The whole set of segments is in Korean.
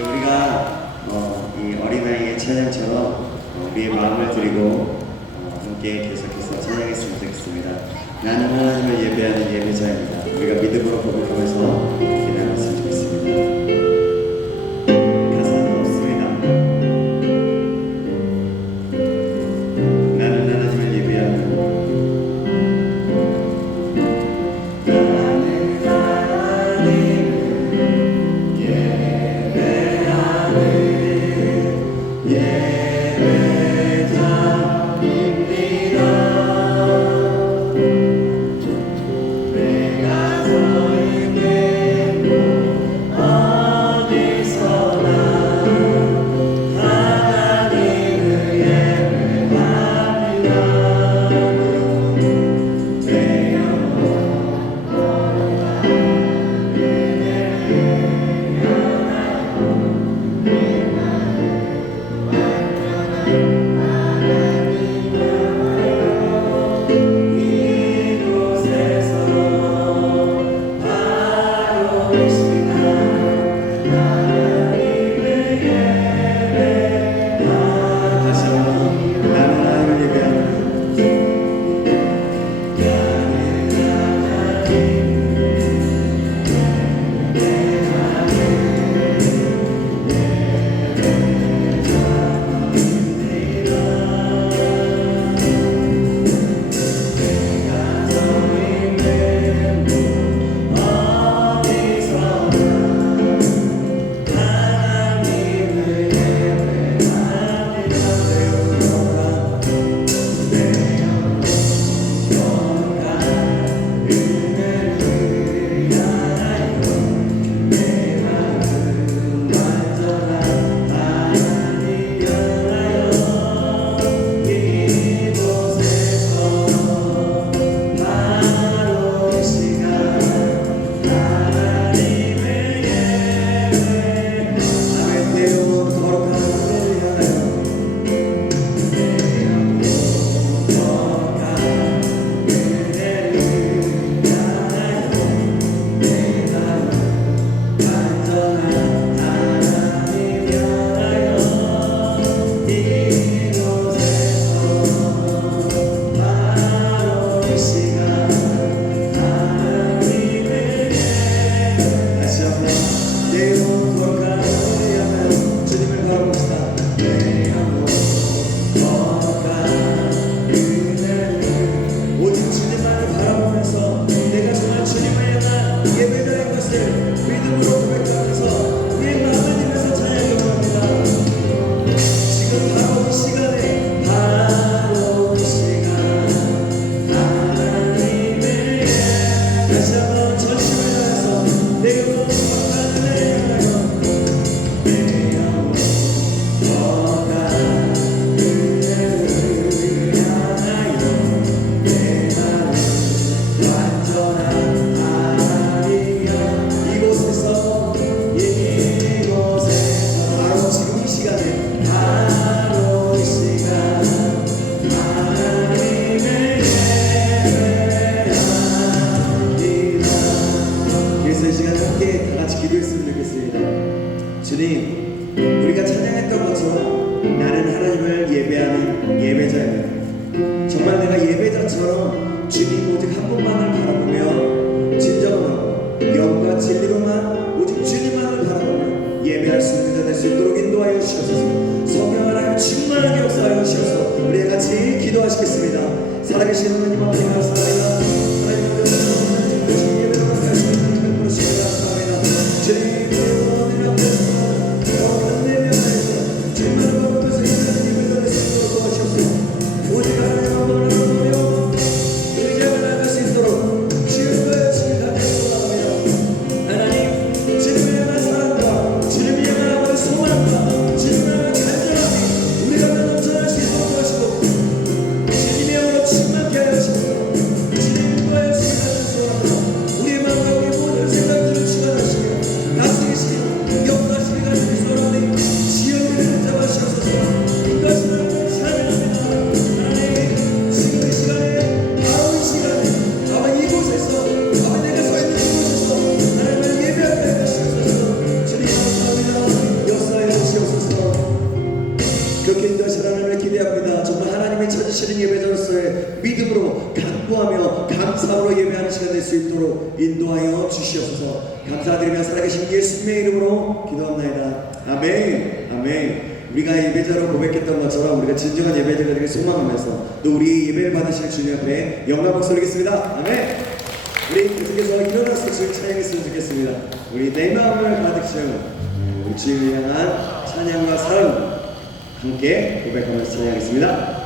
우리가 이 어린아이의 찬양처럼 우리의 마음을 드리고 함께 계속해서 찬양했으면 좋겠습니다. 나는 하나님을 예배하는 예배자입니다. 우리가 믿음으로 고백하면서 기도했으면 좋겠습니다. 가사는 없습니다. 나는 하나님을 예배하는 예배자입니다. 내가 서 있는 감사함으로 예배하는 시간 될 수 있도록 인도하여 주시옵소서. 감사드리며 살아계신 예수님의 이름으로 기도합나이다. 아멘. 아멘. 우리가 예배자로 고백했던 것처럼 우리가 진정한 예배자가 되길 소망하면서 또 우리 예배를 받으시는 주님 앞에 영광 목소리겠습니다. 아멘. 우리 계속해서 일어나서 주를 찬양했으면 좋겠습니다. 우리 내 마음을 가득 채운 우리 주님을 향한 찬양과 사랑 함께 고백하면서 찬양하겠습니다.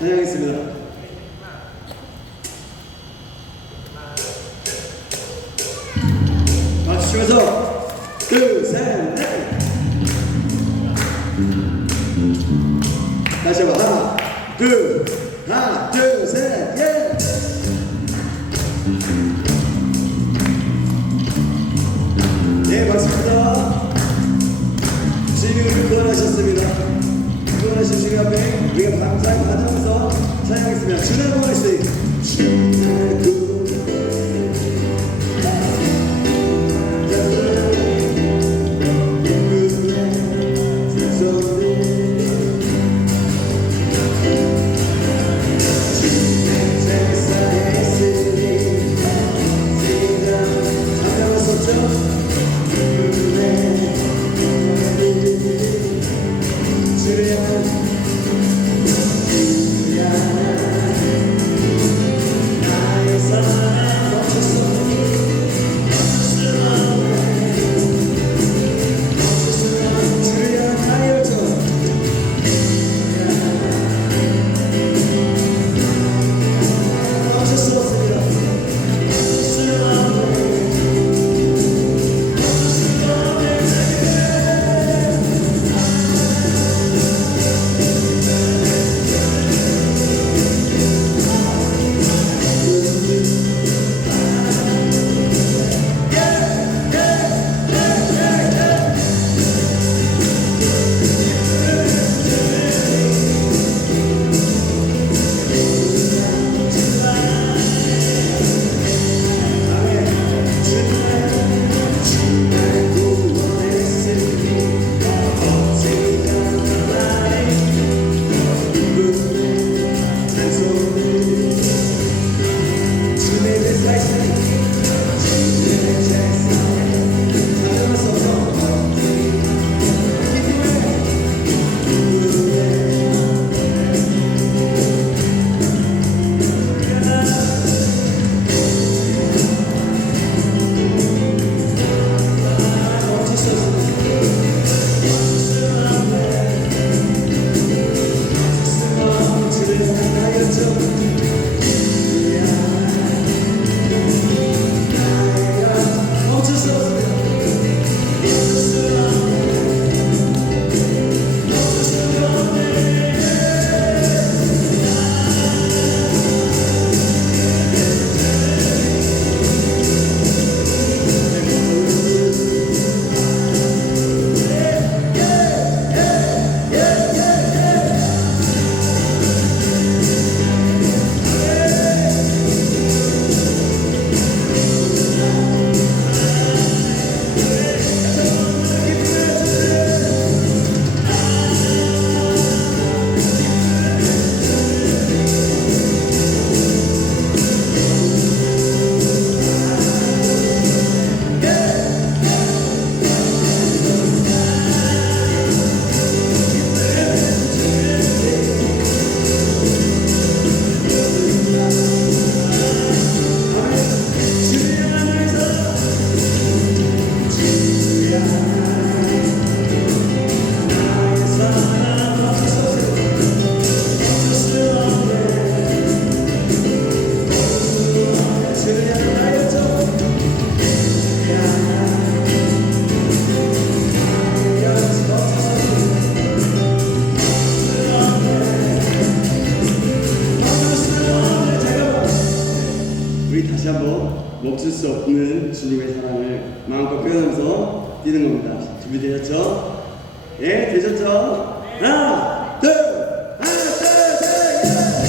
찬양했습니다. 박수 치면서 둘, 셋, 넷. 다시 한번 하나, 둘, 셋, 예. 네, 박수입니다. 주님이 우리 구원하셨습니다. 구원하신 주님 앞에 우리가 감사히 받으면서 찬양하겠습니다. 주날 구원하시니 주날 구원 다시 한번 멈출 수 없는 주님의 사랑을 마음껏 표현하면서 뛰는 겁니다. 준비되셨죠? 예, 되셨죠? 하나, 둘, 셋, 예.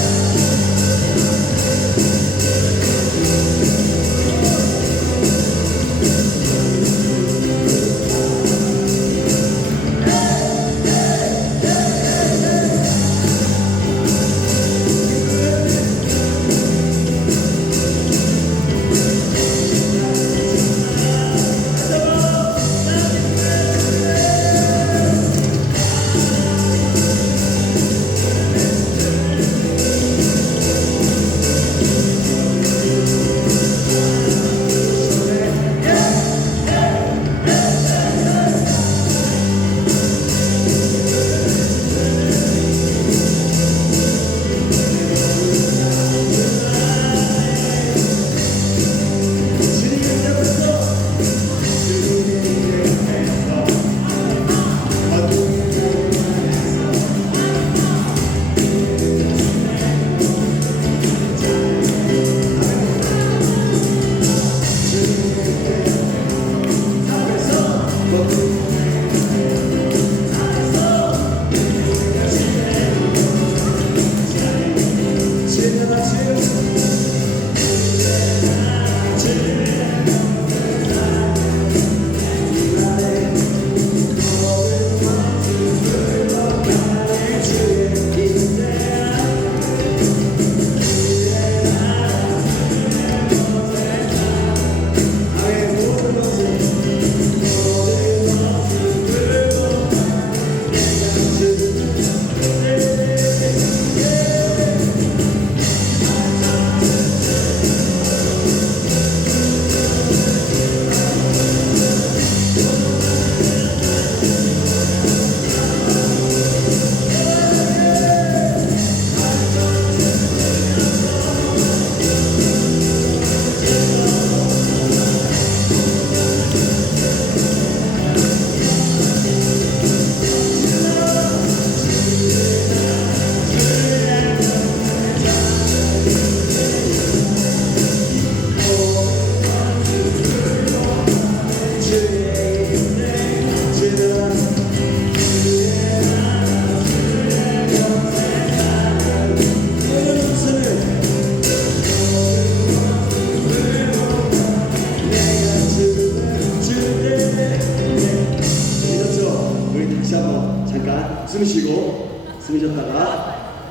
숨 쉬고 숨 쉬었다가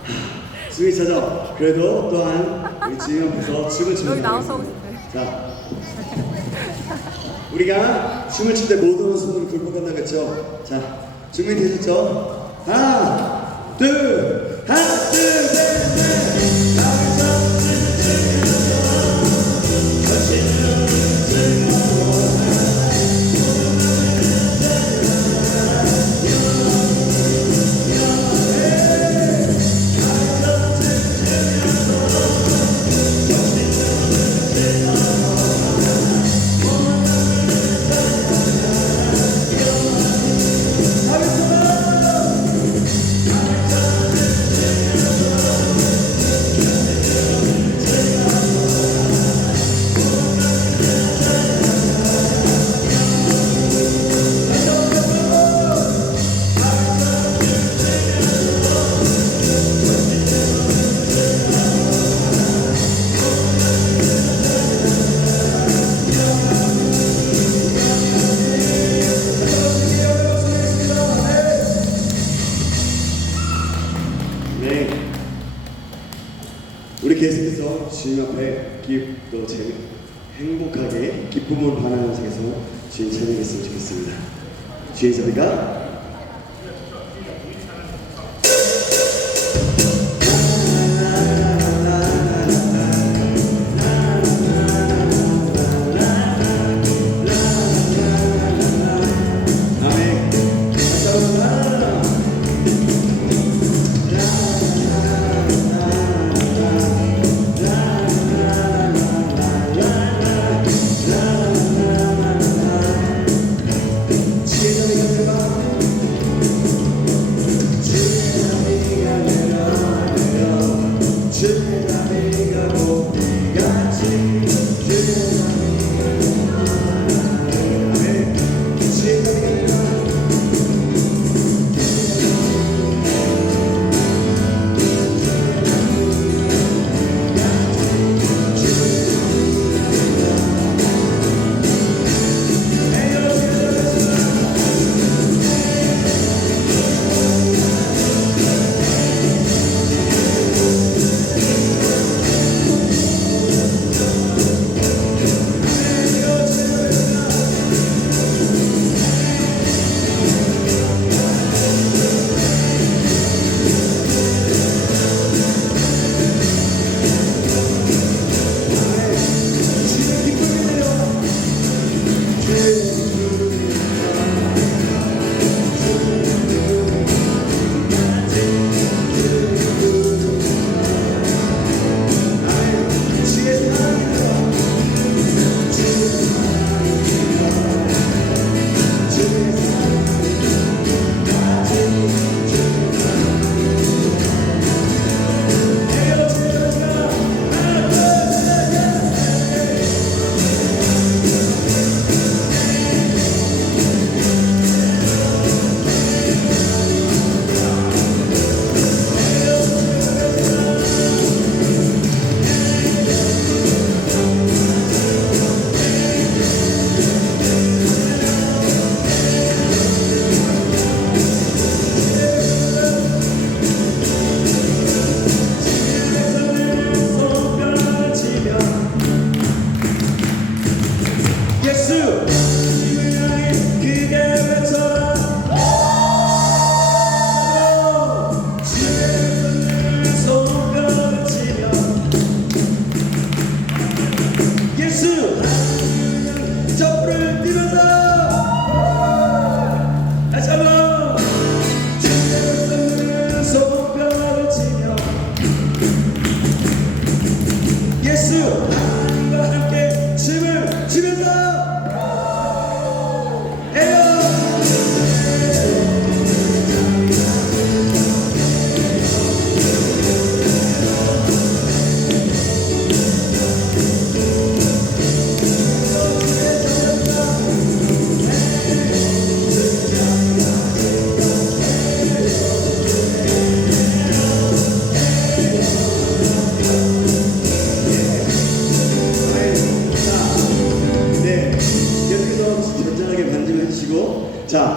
숨이 차죠. 그래도 또한 우리 지금 앞에서 춤을 추는 여기 나와서 하고 싶어요. 자, 우리가 춤을 출 때 모든 손으로 굴복한다 그랬죠. 자, 준비되셨죠? 하나, 둘, 셋, 넷. 네, 우리 계속해서 주님 앞에 또 행복하게 기쁨으로 반응하는 속에서 주님 찬양했으면 좋겠습니다. 주의 자비가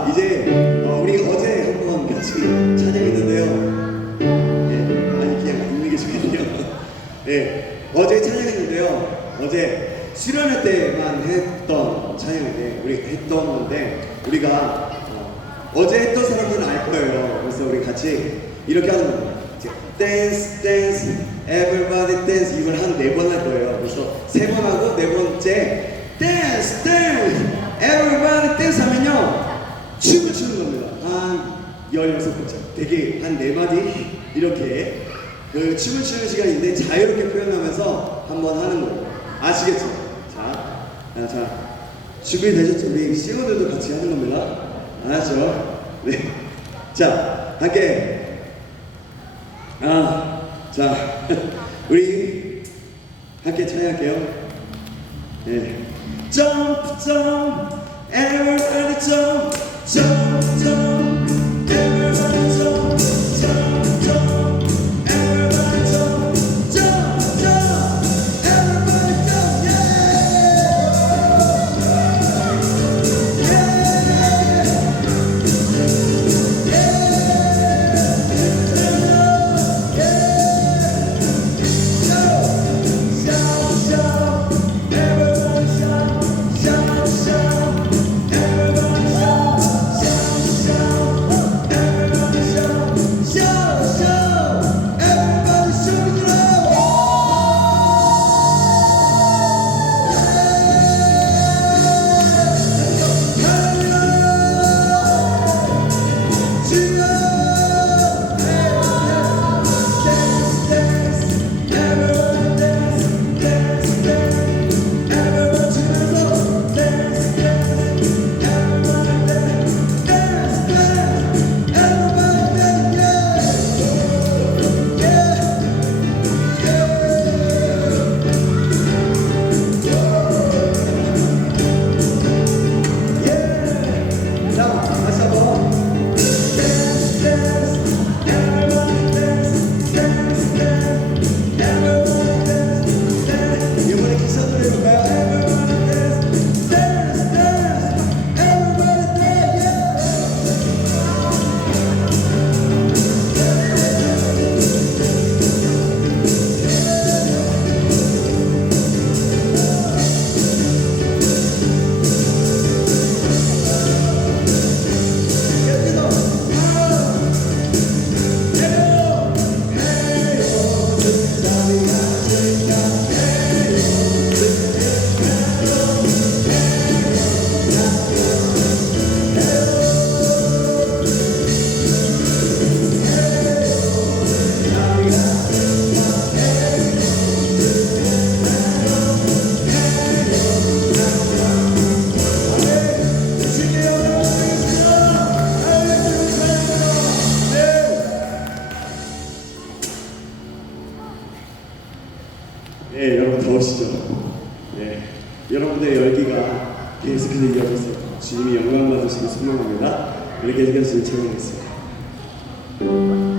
자, 이제 우리 어제 한번 같이 찬양했는데요. 아니 그냥 있는 게 좋겠네요. 네, 어제 찬양했는데요. 어제 수련회 때만 했던 찬양인데 우리 했던 건데 우리가 어제 했던 사람들은 알 거예요. 그래서 우리 같이 이렇게 하는 겁니다. 댄스 댄스 everybody dance 이걸 한 4번 할 거예요. 그래서 3번 하고 4번째 댄스 댄스 everybody dance 하면요 춤을 추는 겁니다. 한 16번째 되게 한 4마디 이렇게 그 춤을 추는 시간인데 자유롭게 표현하면서 한번 하는 거예요. 아시겠죠? 자 준비되셨죠? 우리 싱어들도 같이 하는 겁니다. 알았죠? 네. 자 함께 자 우리 함께 찬양할게요. 네. Jump jump everybody jump jump jump everybody jump jump jump everybody jump jump jump everybody jump 네, 여러분 더우시죠? 네, 여러분들의 열기가 계속해서 이어져서 주님이 영광 받으시길 소망합니다. 우리 계속해서 찬양하겠습니다. 영광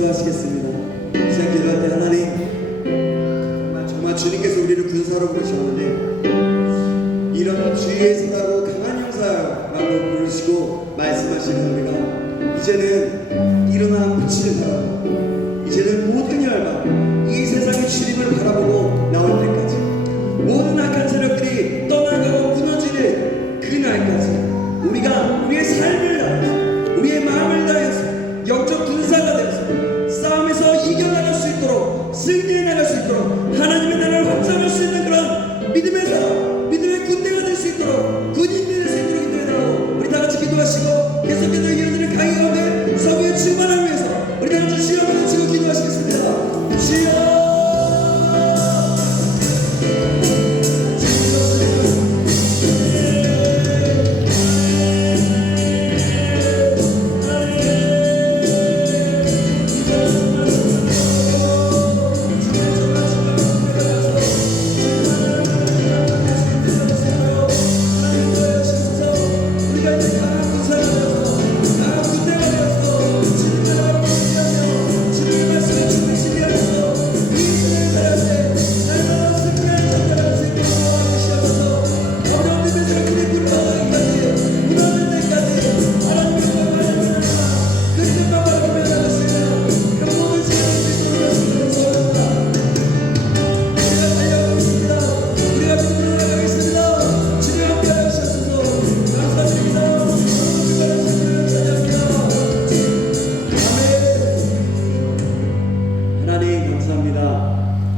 기도하시겠습니다. 이 시간 기도할 때 하나님 정말 주님께서 우리를 군사로 부르셨는데 이런 주위에 서다고 강한 형사라고 부르시고 말씀하시는 우리가 이제는 일어나 붙이는 바라보고 이제는 모든 열방 이 세상의 주님을 바라보고 나올 때까지 모든 악한 세력들이 떠나가고 무너지는 그날까지 우리가 우리의 삶을 다해서 우리의 마음을 다해서 영적 군사가 되어서 싸움에서 이겨나갈 수 있도록 승리해 나갈 수 있도록 하나님의 나라를 확장할 수 있는 그런 믿음의 사람 믿음의 군대가 될 수 있도록 군인이 될 수 있도록 기도해달라고 우리 다같이 기도하시고 계속해서 이어지는 강의 가운데 서구의 충만을 위해서 우리 다같이 주여 한번 치고 기도하시겠습니다. 주여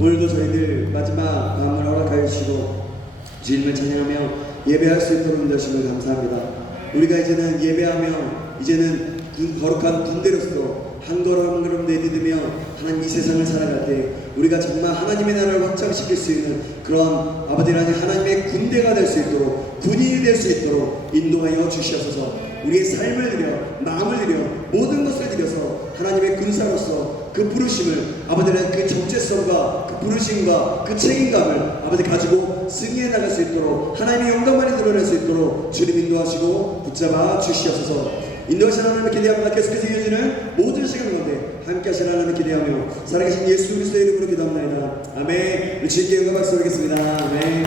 오늘도 저희들 마지막 밤을 허락하여 주시고 주님을 찬양하며 예배할 수 있도록 인도하시면 감사합니다. 우리가 이제는 예배하며 이제는 거룩한 군대로서 한 걸음 한 걸음 내디디며 하나님 이 세상을 살아갈 때 우리가 정말 하나님의 나라를 확장시킬 수 있는 그런 아버지 하나님의 군대가 될 수 있도록 군인이 될 수 있도록 인도하여 주시옵소서. 우리의 삶을 드려 마음을 드려 모든 것을 드려서 하나님의 군사로서 그 부르심을 아버지는 그 정체성과 그 부르심과 그 책임감을 아버지 가지고 승리해 나갈 수 있도록 하나님의 영광만이 드러낼 수 있도록 주님 인도하시고 붙잡아 주시옵소서. 인도하시는 하나님을 기대하며 계속해서 이어지는 모든 시간 가운데 함께 하시는 하나님을 기대하며 살아계신 예수 그리스도의 이름으로 기도합니다. 아멘. 우리 주님께 영광 박수 드리겠습니다. 아멘.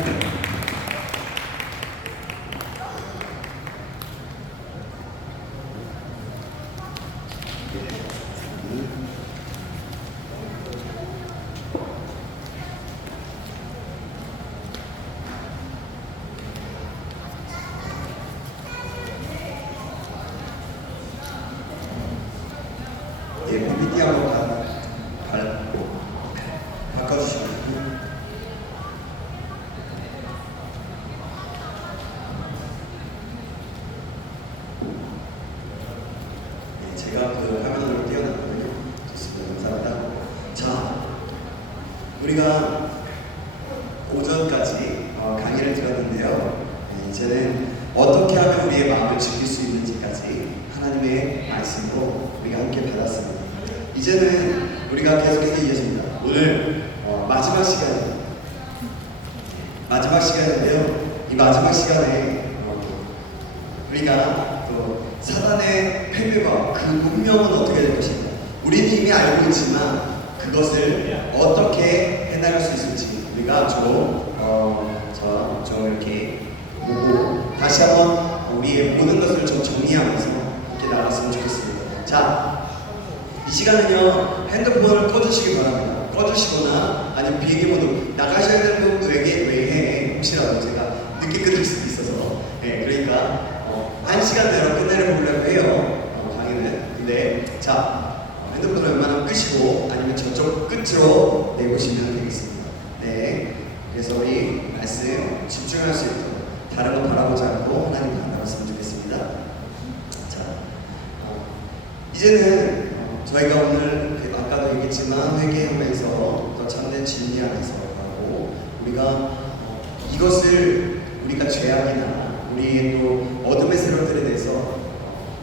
PPT 한번 바꿔주시면 제가 그 화면으로 띄워놨거든요. 좋습니다. 감사합니다. 자, 우리가 오전까지 강의를 들었는데요. 이제는 어떻게 하면 우리의 마음을 지킬 수 있는지까지 하나님의 말씀으로 우리가 함께 받았습니다. 이제는 우리가 계속해서 이어집니다. 오늘 마지막 시간인데요. 이 마지막 시간에 우리가 또 사단의 패배와 그 운명은 어떻게 될 것인가. 우리는 이미 알고 있지만 그것을 어떻게 해나갈 수 있을지 우리가 좀 이렇게 보고 다시 한번 우리의 모든 것을 좀 정리하면서 이렇게 나갔으면 좋겠습니다. 자, 이 시간은요 핸드폰을 꺼주시기 바랍니다. 꺼주시거나 아니면 비행기 모드 나가셔야 되는 분 외에 혹시라도 제가 늦게 끊을 수도 있어서 그러니까 1시간 내로 끝내려 보려고 해요. 강의는. 근데 자 핸드폰을 웬만하면 끄시고 아니면 저쪽 끝으로 내보시면 되겠습니다. 네, 그래서 우리 말씀 집중할 수 있도록 다른 거 바라보지 않고 하나님 바라봤으면 좋겠습니다. 자, 이제는 저희가 오늘 아까도 얘기했지만 회개하면서 더 참된 진리 안에서 하고 우리가 이것을 우리가 죄악이나 우리의 또 어둠의 세력들에 대해서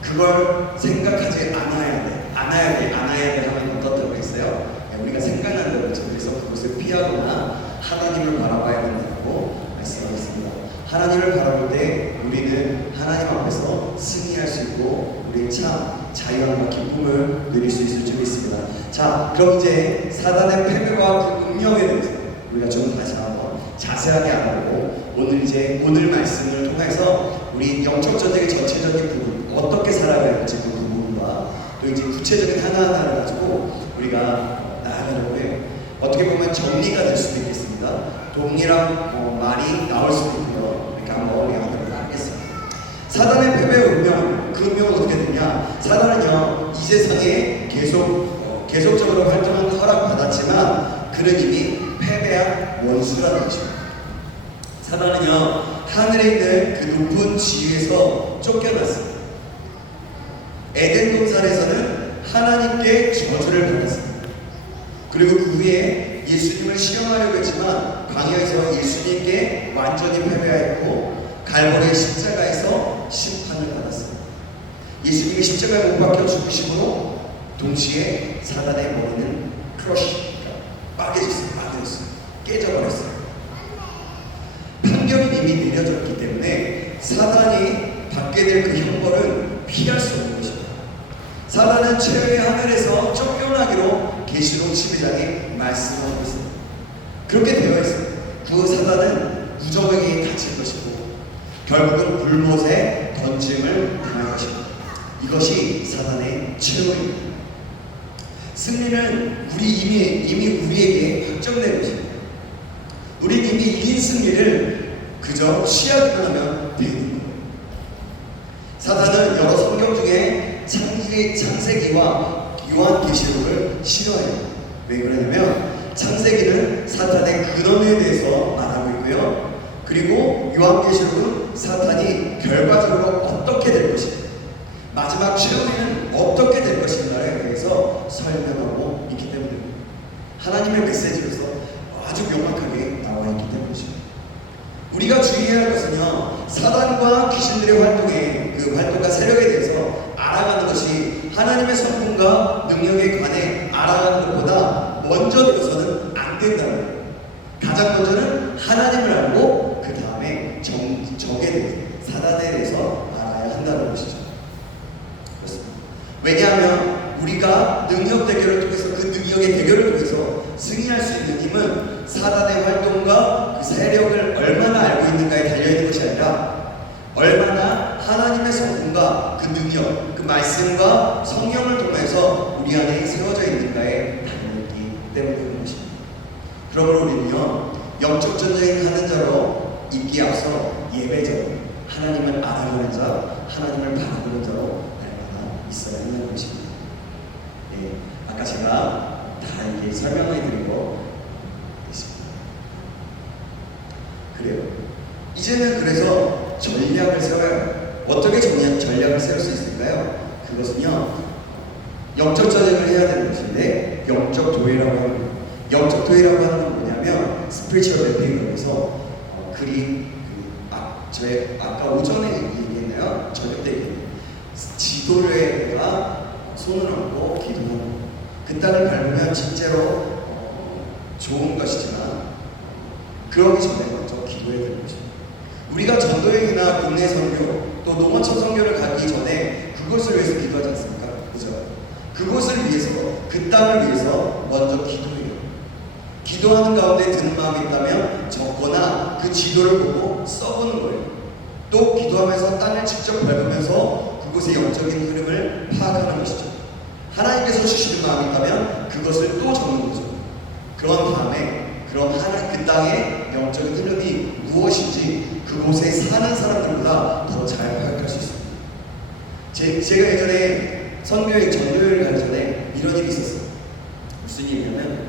그걸 생각하지 않아야 돼 하면 어떤 때가 있어요. 우리가 생각나는 대로 그래서 그것을 피하거나 하나님을 바라봐야 된다고 말씀하셨습니다. 하나님을 바라볼 때 우리는 하나님 앞에서 승리할 수 있고 우리의 참 자유함과 기쁨을 누릴 수 있을 줄 믿습니다. 자, 그럼 이제 사단의 패배와 그 운명에 대해서 우리가 좀 다시 한번 자세하게 알아보고 오늘 말씀을 통해서 우리 영적 전쟁의 전체적인 부분 어떻게 살아가야 할지 그 부분과 또 이제 구체적인 하나하나를 가지고 우리가 나아가려고 해요. 어떻게 보면 정리가 될 수도 있겠습니다. 동일한 말이 나올 수도 있고요. 이렇게 한번 우리 하도록 하겠습니다. 사단의 패배의 운명, 그 운명은 어떻게 되냐? 사단은요, 이 세상에 계속적으로 활동을 허락받았지만 그는 이미 패배한 원수라는 것입니다. 사단은요, 하늘에 있는 그 높은 지위에서 쫓겨났습니다. 에덴 동산에서는 하나님께 저주를 받았습니다. 그리고 그 후에 예수님을 시험하려고 했지만 광야에서 예수님께 완전히 패배하였고 갈보리의 십자가에서 심판을 받았습니다. 예수님이 십자가에 못 박혀 죽으심으로 동시에 사단의 머리는 크러쉬, 빠개졌어요. 깨져버렸어요. 판결이 이미 내려졌기 때문에 사단이 받게 될 그 형벌은 피할 수 없는 것입니다. 사단은 최후의 하늘에서 쫓겨나기로 계시록 12장에 말씀하고 있습니다. 그렇게 되어 있습니다. 그 사단은 무적에게 갇힐 것이고 결국은 불못에 던짐을 당할 것입니다. 이것이 사단의 최후입니다. 승리는 이미 우리에게 확정된 것입니다. 우리는 이미 이긴 승리를 그저 취하기만 하면 되는 거예요. 사단은 여러 성경 중에 창세기와 요한계시록을 싫어해요. 왜 그러냐면 창세기는 사탄의 근원에 대해서 말하고 있고요. 그리고 요한계시록은 사탄이 결과적으로 어떻게 될 것인가, 마지막 최후에는 어떻게 될 것인가에 대해서 설명하고 있기 때문입니다. 하나님의 메시지로서 아주 명확하게 나와 있기 때문이죠. 우리가 주의해야 할 것은요, 사단과 귀신들의 그 활동과 세력에 대해서 알아가는 것이 하나님의 성품과 능력에 관해 알아가는 것보다 먼저 되어서는 안 된다는 거예요. 가장 먼저는 하나님을 알고 그 다음에 적에 대해서, 사단에 대해서 알아야 한다는 것이죠. 그렇습니다. 왜냐하면 우리가 능력 대결을 통해서 그 능력의 대결을 통해서 승리할 수 있는 힘은 사단의 활동과 그 세력을 얼마나 알고 있는가에 달려있는 것이 아니라 얼마나 하나님의 성품과 그 능력, 그 말씀과 성령을 통해서 우리 안에 세워져 있는가에 달려있기 때문에 그런 것입니다. 그러므로 우리는요, 영적 전쟁을 하는 자로 있기에 앞서 예배자로, 하나님을 알아보는 자, 하나님을 바라보는 자로 날마다 있어야 하는 것입니다. 예, 아까 제가 다 이렇게 설명해 드리고 있습니다. 그래요. 이제는 그래서 전략을 세워요. 어떻게 전략을 세울 수 있을까요? 그것은요, 영적 전쟁을 해야 되는 것인데 영적 도회라고 하는 거예요. 영적 도회라고 하는 건 뭐냐면 스피리추얼 맵핑에서 저희 아까 오전에 얘기했나요? 저녁 때 얘기했나요? 지도에다가 손을 얹고 기도하는 거. 그 땅을 밟으면 진짜로 좋은 것이지만 그러기 전에 먼저 기도해야 되는 것입니다. 우리가 전도여행이나 국내 선교 또 농어촌 선교를 가기 전에 그것을 위해서 기도하지 않습니까? 그죠? 그것을 위해서, 그 땅을 위해서 먼저 기도해요. 기도하는 가운데 드는 마음이 있다면 적거나 그 지도를 보고 써보는 거예요. 또 기도하면서 땅을 직접 밟으면서 그곳의 영적인 흐름을 파악하는 것이죠. 하나님께서 주시는 마음이 있다면 그것을 또 적는 거죠. 그런 다음에 그럼 그 땅의 영적인 흐름이 무엇인지 그곳에 사는 사람들보다 더 잘 파악할 수 있습니다. 제가 예전에 선교여행, 전도여행을 가기 전에 이런 일이 있었어요. 무슨 일이냐면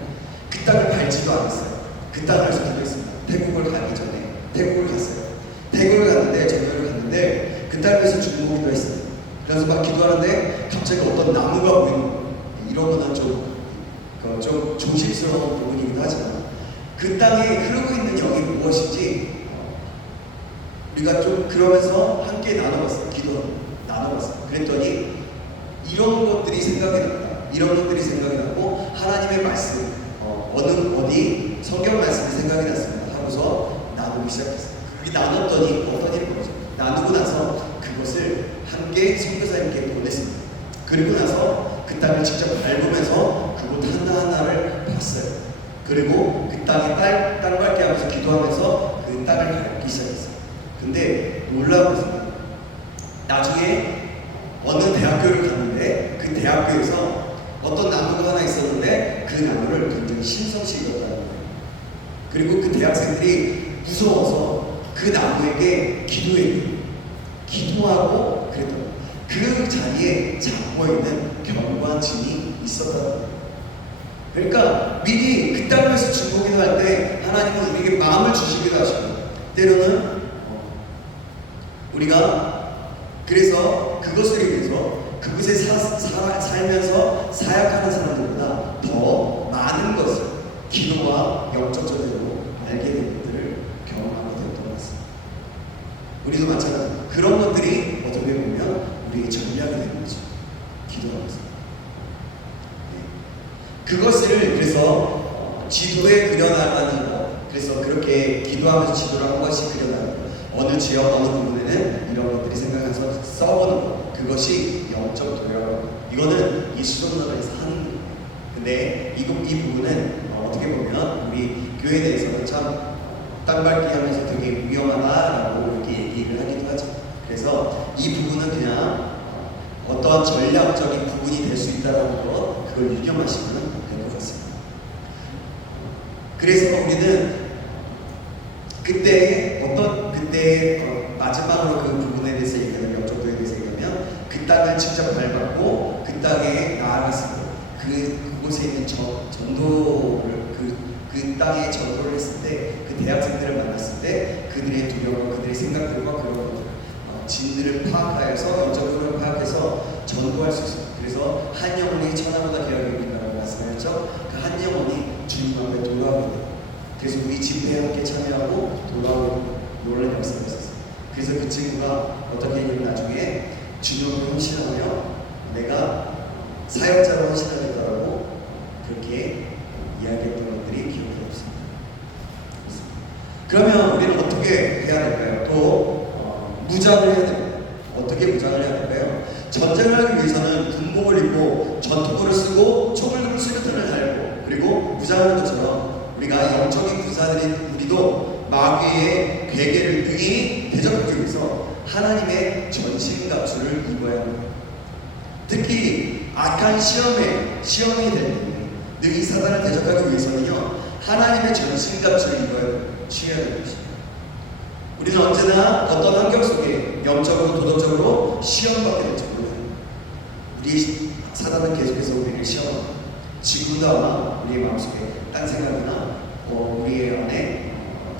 그 땅을 밟지도 않았어요. 그 땅을 기도했습니다. 태국을 가기 전에 태국을 갔어요. 태국을 갔는데, 전도를 갔는데 그 땅에서 중보기도 했어요. 그래서 막 기도하는데 갑자기 어떤 나무가 보이는 거예요. 이런 거는 좀 조심스러운 부분이기도 하지만 그 땅에 흐르고 있는 영이 무엇인지 우리가 좀 그러면서 함께 나눠봤어요. 나눠봤어요. 그랬더니 이런 것들이 생각이 납니다. 이런 것들이 생각이 나고 하나님의 말씀, 어디 성경 말씀이 생각이 났습니다. 하고서 나누기 시작했어요. 그게 나눴더니 어떤 일이 벌어져요. 나누고 나서 그것을 함께 선교사님께 보냈습니다. 그리고 나서 그 그 땅을 직접 밟으면서 그곳 하나하나를 봤어요. 그리고 그 땅에 땅 밟게 하면서 기도하면서 그 땅을 밟기 시작했어요. 근데 놀라운 것은 나중에 어느 대학교를 갔는데 그 대학교에서 어떤 나무가 하나 있었는데 그 나무를 굉장히 신성시 여겼다는 거예요. 그리고 그 대학생들이 무서워서 그 나무에게 기도하고 그랬던 거예요. 그 자리에 잠궈있는 경관진이 있었다는 거예요. 그러니까 미리 그 땅에서 중보기도 할 때 하나님은 우리에게 마음을 주시기도 하시고 때로는 우리가 그래서 그것을 위해서 그곳에 살면서 사역하는 사람들보다 더 많은 것을 기도와 영적 전쟁으로 알게 된 것들을 경험하게 되었던 것 같습니다. 우리도 마찬가지로 그런 것들이 어떻게 보면 우리의 전략이 되는 거죠. 기도하면서. 그것을 그래서 지도에 그려나가는 것, 그래서 그렇게 기도하면서 지도를 한 번씩 그려나가는 것, 어느 지역 어느 부분에는 이런 것들이 생각나서 써보는 것, 그것이 영적 도약. 이거는 예수전도에서 하는 거예요. 근데 이 부분은 어떻게 보면 우리 교회에 대해서는 참 땅밟기 하면서 되게 위험하다라고 이렇게 얘기를 하기도 하죠. 그래서 이 부분은 그냥 어떠한 전략적인 부분이 될 수 있다는 것, 그걸 유념하시면 될 것 같습니다. 그래서 우리는 그때 마지막으로 그 부분에 대해서 얘기하면 영적도에 대해서 얘기하면 그 땅을 직접 밟았고 그 땅에 나아갔을 때 그곳에 있는 전도를 그 땅에 전도를 했을 때 그 대학생들을 만났을 때 그들의 두려움과 그들의 생각들과 그런 것들 진들을 파악하여서 영적으로 파악해서 전도할 수 있어요. 그래서 한 영혼이 천하보다 귀하게 여긴다고 말씀하셨죠. 그 한 영혼이 주님 앞에 돌아오게 돼요. 그래서 우리 집회에 함께 참여하고 돌아오게 놀라는 역사가 있었어요. 그래서 그 친구가 어떻게 했냐면 나중에 주님 앞에 헌신하며 내가 사역자로 헌신하겠다라고 그렇게 이야기했던 것들이 기억에 없습니다. 그러면 우리는 어떻게 해야 될까요? 또 무장을 해야 됩니다. 어떻게 무장을 해야 될까요? 전쟁을 하기 위해서는 군복을 입고 전투구를 쓰고 총을 들고 수류탄을 달고 그리고 무장하는 것처럼 우리가 영적인 군사들인 우리도 마귀의 괴계를 능히 대적하기 위해서 하나님의 전신갑주를 입어야 합니다. 특히 악한 시험이 될 때 능히 사단을 대적하기 위해서는요 하나님의 전신갑주를 취해야 되는 것입니다. 우리는 언제나 어떤 환경 속에 영적으로 도덕적으로 시험받게 될지 모릅니다. 우리 사단은 계속해서 우리를 시험합니다. 지금도 아마 우리의 마음속에 딴 생각이나 우리의 안에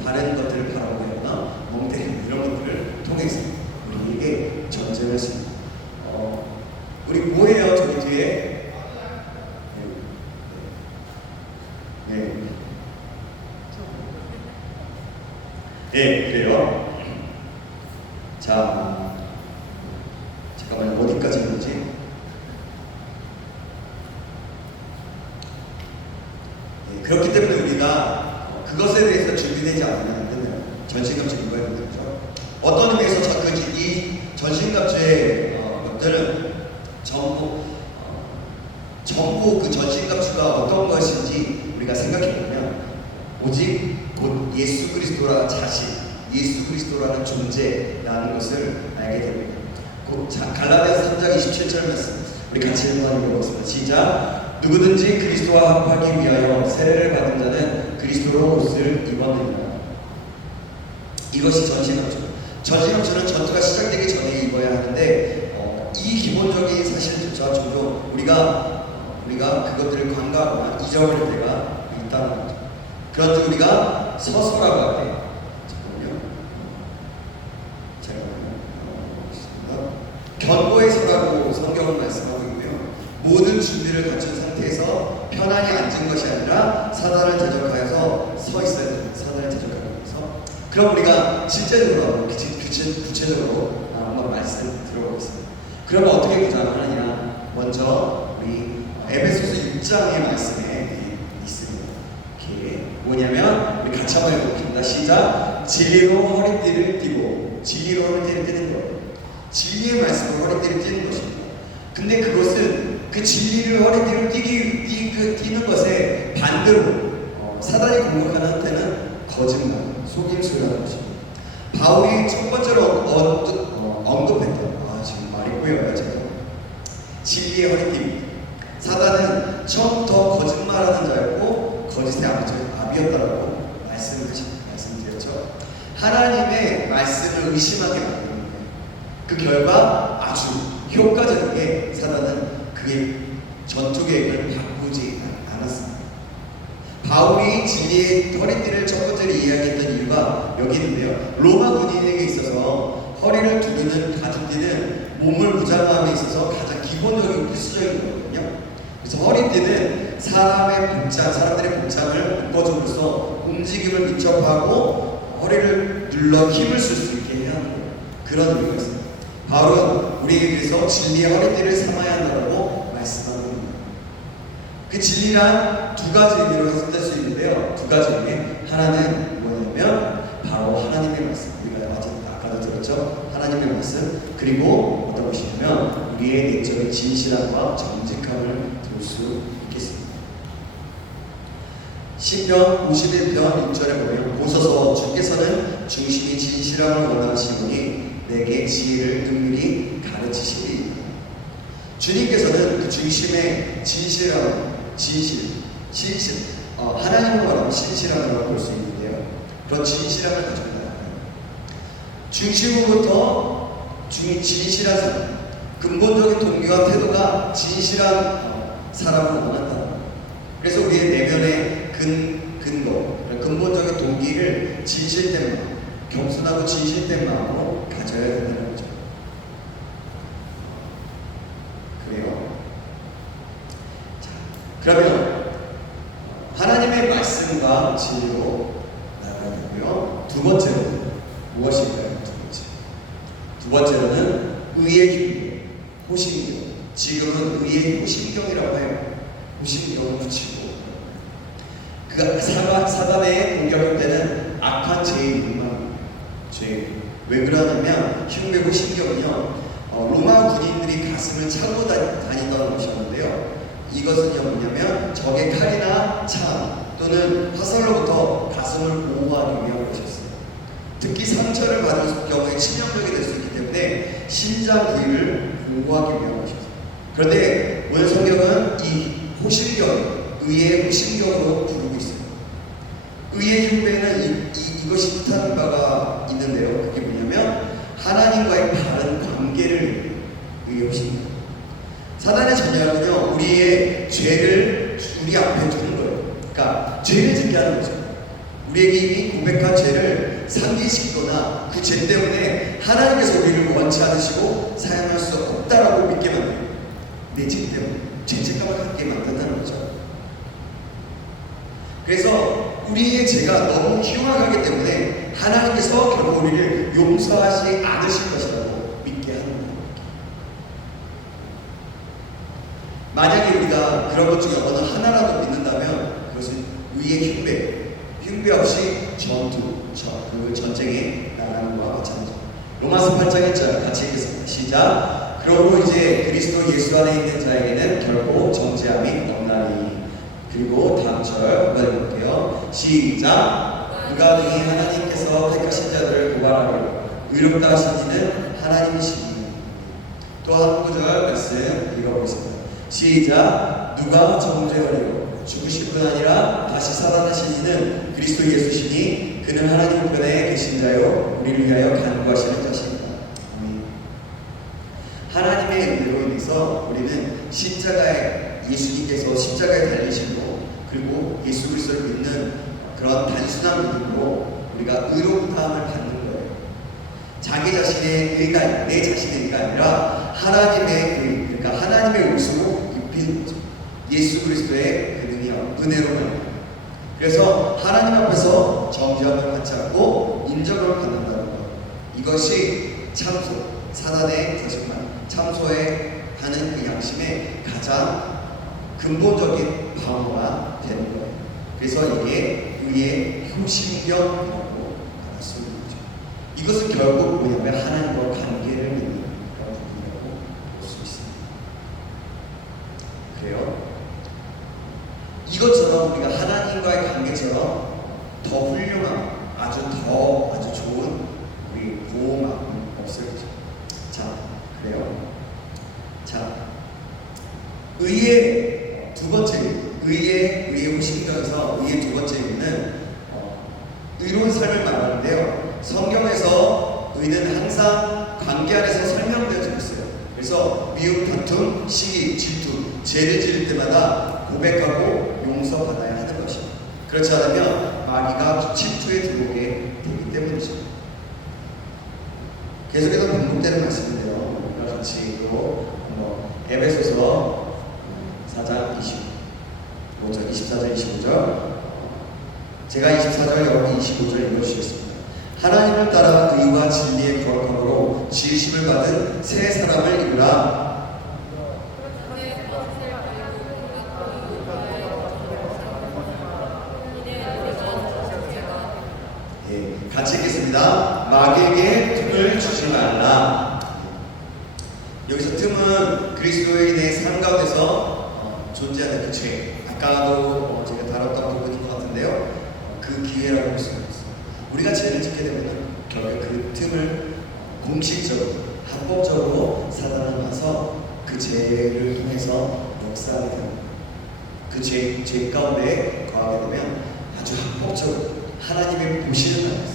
다른 것들을 바라보거나 멍때리는 이런 것들을 통해서 우리에게 전쟁을 했습니다. 우리 뭐예요? 저기 뒤에 네, 그래요. 자, 잠깐만요. 어디까지 있는지. 네, 그렇기 때문에 우리가 그것에 대해서 준비되지 않으면 안 된다요. 전신갑주 입어야 되는 거죠. 어떤 의미에서 이 전신갑주의 것들은 전부 그 전신갑주가 어떤 것인지 우리가 생각해보면 오직 곧 예수 그리스도라는 자신, 예수 그리스도라는 존재라는 것을 알게 됩니다. 갈라디아서 3장 27절 말씀 우리 같이 한번 읽어보겠습니다. 시작. 누구든지 그리스도와 합하기 위하여 세례를 받은 자는 그리스도로 옷을 입었느니라. 이것이 전신갑주. 전신갑주는 전투가 시작되기 전에 입어야 하는데 이 기본적인 사실조차 종종 우리가 그것들을 간과하거나 잊어버릴 때가 있다는 거죠. 그런데 우리가 서서라고 할 때, 잠깐만요. 제가 보겠습니다. 견고의 서라고 성경은 말씀하고 있고요. 모든 준비를 갖춘 상태에서 편안히 앉은 것이 아니라 사단을 대적하여서 서 있어야 됩니다. 사단을 대적하기 위해서. 그럼 우리가 실제적으로 구체적으로 한번 말씀 들어보겠습니다. 그러면 어떻게 무장을 하느냐? 먼저 우리 에베소서 6장의 말씀에 있습니다. 이게 뭐냐면 우리 같이 한번 해보겠습니다. 시작. 진리로 허리띠를 띠고, 진리로 허리띠를 띠는 거예요. 진리의 말씀으로 허리띠를 띠는 것입니다. 근데 그것은 그 진리를 허리띠를 뛰는 것에 반대로 사단이 공격하는 때는 거짓말, 속임수라는 것입니다. 바울이 첫 번째로 언급했던 지금 말이 꼬여요 제가. 진리의 허리띠입니다. 사단은 처음부터 거짓말하는 자였고 거짓의 아비였다라고 말씀드렸죠. 하나님의 말씀을 의심하게 만드는 거예요. 그 결과 아주 효과적이게 사단은 그의 전투 계획을 바꾸지 않았습니다. 바울이 진리의 허리띠를 첫 번째로 이야기했던 이유가 여기 있는데요. 로마 군인에게 있어서 허리를 두르는 가죽띠는 몸을 무장함에 있어서 가장 기본적인 필수적인 거거든요. 그래서 허리띠는 사람들의 복장을 묶어줌으로써 움직임을 민첩하고 허리를 눌러 힘을 쓸 수 있게 해야 하는 거예요. 그런 의미가 있습니다. 바울은 우리에게 대해서 진리의 허리띠를 삼아야 한다고 말씀하고 있습니다. 그 진리란 두 가지 의미로 쓸 수 있는데요. 두 가지 의미. 하나는 뭐냐면 바로 하나님의 말씀. 우리가 아까도 들었죠. 하나님의 말씀. 그리고 어떤 것이냐면 우리의 내적인 진실함과 정직함을 볼 수 있겠습니다. 시편 51편 6절에 보면 보소서 주께서는 중심이 진실함을 원하시오니 내게 지혜를 능히 가르치시리이다. 주님께서는 그 중심의 진실함, 하나님을 말하면 진실함을 볼 수 있는데요. 그런 진실함을 가지고 나아가요. 중심으로부터 진실한 사람, 근본적인 동기와 태도가 진실한 사람을 원한다. 그래서 우리의 내면의 근본적인 동기를 진실된 마음, 겸손하고 진실된 마음으로 가져야 된다는 거죠. 그래요. 자, 그러면 하나님의 말씀과 진리로 나아가야 되고요. 두 번째로는 무엇일까요? 두 번째로는 의의 힘, 호신경. 지금은 의의 호신경이라고 해요. 호신경을 붙이고 그 사단의 공격할 때는 악한 죄의 욕망, 왜 그러냐면 흉배 호신경은요 로마 군인들이 가슴을 차고 다니던 것이었는데요. 이것은 뭐냐면 적의 칼이나 창 또는 화살로부터 가슴을 보호하기 위한 것이었어요. 특히 상처를 받을 경우에 치명적이 될 수 있기 때문에 신장 부위를 보호하기 위한 것이었어요. 그런데 오늘 성경은 이 호신경, 의의 호신경으로 부르고 있어요. 의의 흉배는 이것이 뜻하는 바가 있는데요. 그게 뭐냐면 하나님과의 바른 관계를 의의 호신경. 사단의 전략은요 우리의 죄를 우리 앞에 두는 거예요. 그러니까 죄를 짓게 하는 거죠. 우리에게 이미 고백한 죄를 상기시키거나 그 죄 때문에 하나님께서 우리를 원치 않으시고 사용할 수 없다라고 믿게 만들어요. 내 죄 때문에 죄책감을 갖게 만든다는 거죠. 그래서 우리의 죄가 너무 흉악하기 때문에 하나님께서 결국 우리를 용서하지 않으실 것이라고 믿게 하는 거예요. 만약에 우리가 그런 것 중에 어느 하나라도 믿는다면 그것은 의의 흉배 없이 전쟁에 나가는 것과 마찬가지입니다. 로마서 8장 1절 같이 읽겠습니다. 시작. 그러므로 이제 그리스도 예수 안에 있는 자에게는 결코 정죄함이 없나니. 그리고 다음 절 읽어볼게요. 시작. 누가 능히 하나님께서 택하신 자들을 고발하리요 의롭다 하신 이는 하나님이시니. 또 한 구절 말씀 읽어보겠습니다. 시작. 누가 정죄하리요 죽으실 뿐 아니라 다시 살아나신 이는 그리스도 예수시니 그는 하나님 우편에 계신 자요 우리를 위하여 간구하시는 자십니다. 하나님의 은혜로 인해서 우리는 예수님께서 십자가에 달리시고 그리고 예수 그리스도를 믿는 그런 단순한 믿음으로 우리가 의롭다함을 받는 거예요. 자기 자신의 의가 내 자신의 의가 아니라 하나님의 의, 그러니까 하나님의 옷으로 입히는 거죠. 예수 그리스도의 그 은혜로만. 그래서 하나님 앞에서 정죄함을 받지 않고 인정을 받는다는 것. 이것이 참소, 사단의 거짓말, 참소에 하는 그 양심의 가장 근본적인 방어가 되는 거예요. 그래서 이게 의의 효신경이라고 말할 수 있는 거죠. 이것은 결국 뭐냐면 하나님과 관계를 맺는 그런 부분이라고 볼 수 있습니다. 이것처럼 우리가 하나님과의 관계처럼 더 훌륭한 아주 좋은 우리 보호막은 없어요. 자, 그래요. 자, 의의 두 번째 의의 호신경에서 의의 두 번째 의는 의로운 삶을 말하는데요. 성경에서 의는 항상 관계 안에서 설명되어지고 있어요. 그래서 미움, 다툼, 시기, 질투, 죄를 지을 때마다 고백하고 용서받아야 하는 것이죠. 그렇지 않으면 마귀가 침투에 들어오게 되기 때문이죠. 계속해서 반복되는 말씀인데요. 우리가 같이 또 에베소서 4장 25절, 24절, 25절 제가 24절, 여러분 25절 읽어주시겠습니다. 하나님을 따라 의와 진리의 거룩함으로 지으심을 받은 새 사람을 이루라. 같이 읽겠습니다. 마귀에게 틈을 주지 말라. 여기서 틈은 그리스도인의 삶 가운데서 존재하는 그 죄. 아까도 제가 다뤘던 부분인 것 같은데요. 그 기회라고 할 수가 있어요. 우리가 죄를 짓게 되면 결국 그 틈을 공식적으로, 합법적으로 사단은 와서 그 죄를 통해서 역사하게 됩니다. 그 죄 가운데 거하게 되면 아주 합법적으로 하나님의 보시는 나라에서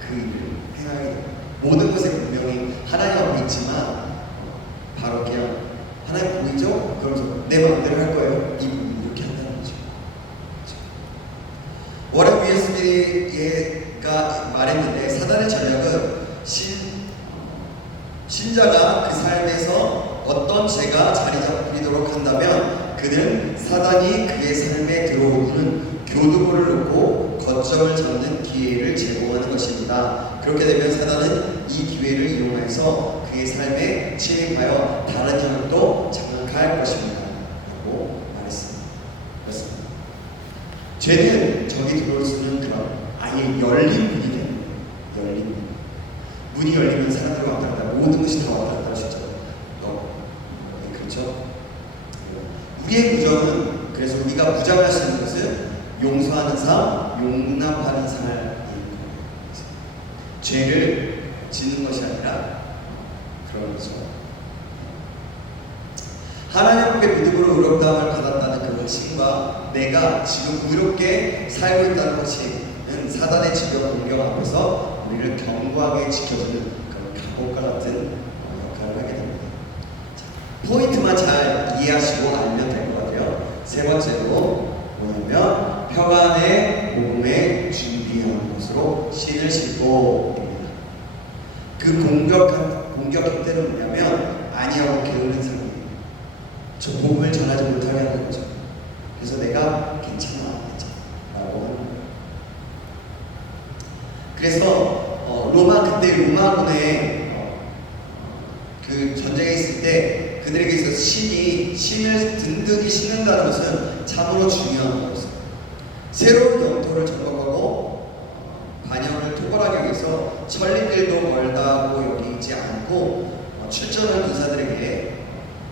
그 일을 행하게 됩니다. 모든 것에 분명히 하나님 앞에 있지만 바로 그냥 하나님 보이죠? 그러면서 내 마음대로 할 거예요. 이렇게 한다는 거죠. 워렌 위에스비가 말했는데 사단의 전략은 신자가 그 삶에서 어떤 죄가 자리 잡히도록 한다면 그는 사단이 그의 삶에 들어오는 교두보를 놓고 거점을 잡는 기회를 제공하는 것입니다. 그렇게 되면 사단은 이 기회를 이용해서 그의 삶에 침입하여 다른 영역도 장악할 것입니다. 라고 말했습니다. 그렇습니다. 죄는 적이 들어올 수 있는 그런 아예 열린 문이 되는 거예요. 열린 문. 문이 열리면 사람들이 왔다 갔다 모든 것이 다 왔다 갔다 하시죠. 그렇죠? 우리의 구정은 그래서 우리가 무장할 수 있는 것은 용서하는 삶, 용납하는 삶입니다. 죄를 짓는 것이 아니라 그런 거죠. 하나님 앞에 믿음으로 의롭다함을 받았다는 그 확신과 내가 지금 의롭게 살고 있다는 확신은 사단의 지경 공격 앞에서 우리를 견고하게 지켜주는 그런 갑옷과 같은 역할을 하게 됩니다. 자, 포인트만 잘 이해하시고 알면 될 것 같아요. 세 번째로 뭐냐면 평안의 복음에 준비한 것으로 신을 신고입니다. 그 공격 형태는 뭐냐면 아니하고 게으른 사람이에요. 저 복음을 전하지 못하게 하는 거죠. 그래서 내가 괜찮아 라고 하는 거예요. 그래서 그때 로마군에 그 전쟁에 있을 때 그들에게 있어서 신을 든든히 신는다는 것은 참으로 중요한 것이었어요. 새로운 영토를 정복하고 반영을 토벌하기 위해서 천리길도 멀다고 여기지 않고 출전한 군사들에게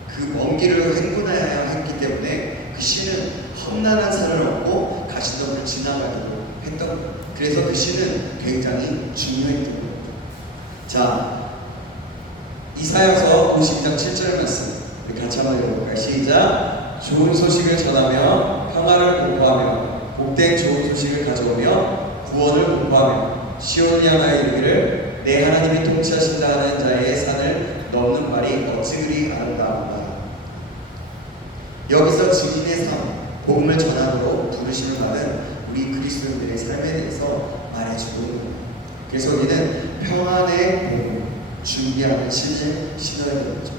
그 먼 길을 행군해야 했기 때문에 그 신은 험난한 산을 얻고 가시덤을 지나가기로 했던 거예요. 그래서 그 신은 굉장히 중요했던 거예요. 자, 이사야서 52장 7절 말씀 우리 같이 한번 읽어볼까요? 시작! 좋은 소식을 전하며 평화를 공포하며 복된 좋은 소식을 가져오며 구원을 공포하며 시온이 하나 이르기를 내 하나님이 통치하신다 하는 자의 산을 넘는 말이 어찌 그리 아름다운가. 여기서 증인의 삶, 복음을 전하도록 부르심을 받은 우리 그리스도인들의 삶에 대해서 말해주고 있는 거예요. 그래서 우리는 평안의 복음, 준비하는 신을 신어야 되는 거죠.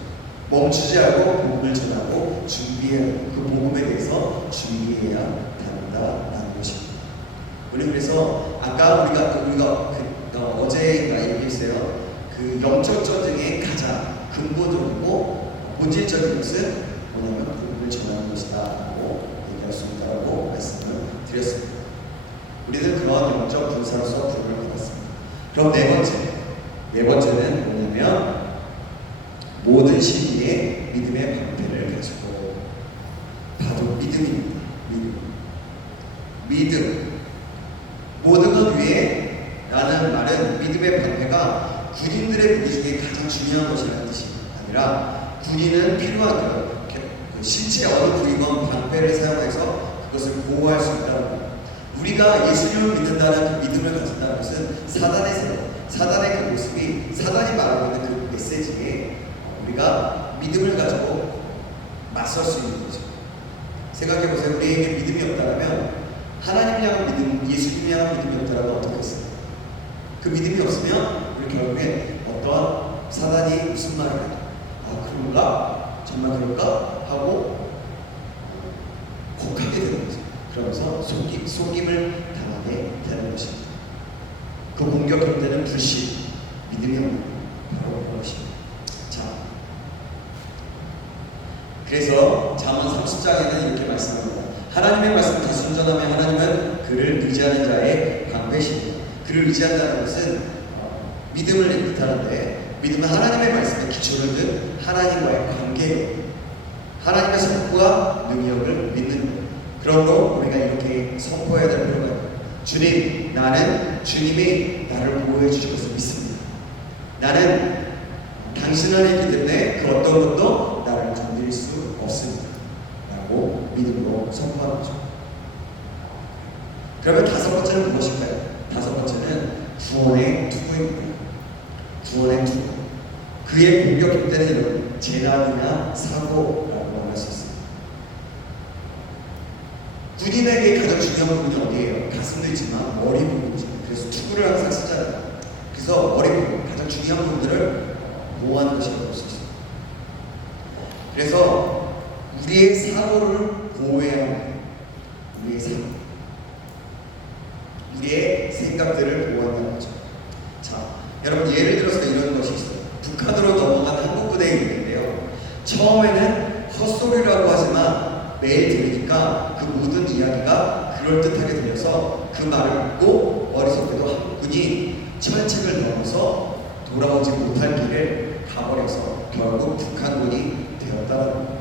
멈추지 않고 복음을 전하고 준비해야 그 복음에 대해서 준비해야 한다라는 것입니다. 우리 그래서 아까 우리가 어제인가 얘기했어요. 그 영적 전쟁의 가장 근본적이고 본질적인 것은 뭐냐면 복음을 전하는 것이다라고 얘기할 수 있다라고 말씀을 드렸습니다. 우리는 그런 영적 군사로서 부름을 받았습니다. 그럼 네 번째는 뭐냐면 모든 시기에 믿음의 방패를 가지고 바로 믿음입니다. 믿음. 믿음, 모든 것 위에 라는 말은 믿음의 방패가 군인들의 무기 중에 가장 중요한 것이라는 뜻이 아니라 군인은 필요한 그 신체 어느 부위건 방패를 사용해서 그것을 보호할 수 있다는 것. 우리가 예수님을 믿는다는 그 믿음을 가진다는 것은 사단의 그 모습이 사단이 말하고 있는 그 메시지에 우리가 믿음을 가지고 맞설 수 있는 거죠. 생각해보세요. 우리에게 믿음이 없다면 하나님을 향한 믿음, 예수님을 향한 믿음이 없다면 어떻겠어요? 그 믿음이 없으면 우리 결국에 어떠한 사단이 무슨 말을 해도 그런가? 정말 그럴까? 하고 곡하게 되는 거죠. 그러면서 속임을 당하게 되는 것입니다. 그 공격할 때는 불신, 믿음이 없는 바로 그런 것입니다. 자, 그래서 잠언 30장에는 이렇게 말씀합니다. 하나님의 말씀을 다 순전하며 하나님은 그를 의지하는 자의 방패십니다. 그를 의지한다는 것은 믿음을 뜻하는데, 믿음은 하나님의 말씀에 기초를 둔 하나님과의 관계예요. 하나님의 선포와 능력을 믿는 것. 그러므로 우리가 이렇게 선포해야 될 필요가 있어요. 주님, 나는 주님이 나를 보호해 주실 것을 믿습니다. 나는 당신 안에 있기 때문에 그 어떤 것도 나를 건드릴 수 없습니다. 라고 믿음으로 선포하는 거죠. 그러면 다섯 번째는 무엇일까요? 다섯 번째는 구원의 투구입니다. 구원의 투구. 그의 공격일 때는 이런 재난이나 사고라고 할 수 있습니다. 군인에게 가장 중요한 부분이 어디예요? 가슴도 있지만 머리 부분이죠. 그래서 투구를 항상 쓰잖아요. 그래서 머리 부분, 가장 중요한 부분들을 보호하는 것이라고 볼 수 있어요. 그래서 우리의 사고를 보호해야 합니다. 우리의 사고, 우리의 생각들을 보호한다는 거죠. 자, 여러분 예를 들어서 이런 것이 있어요. 북한으로 넘어간 한국 부대에 있는데요. 처음에는 헛소리라고 하지만 매일 들으니까 그 모든 이야기가 그럴듯하게 들려서 그 말을 듣고 어리석게도 한국군이 철책을 넘어서 돌아오지 못할 길을 가버려서 결국 북한군이 되었다는 겁니다.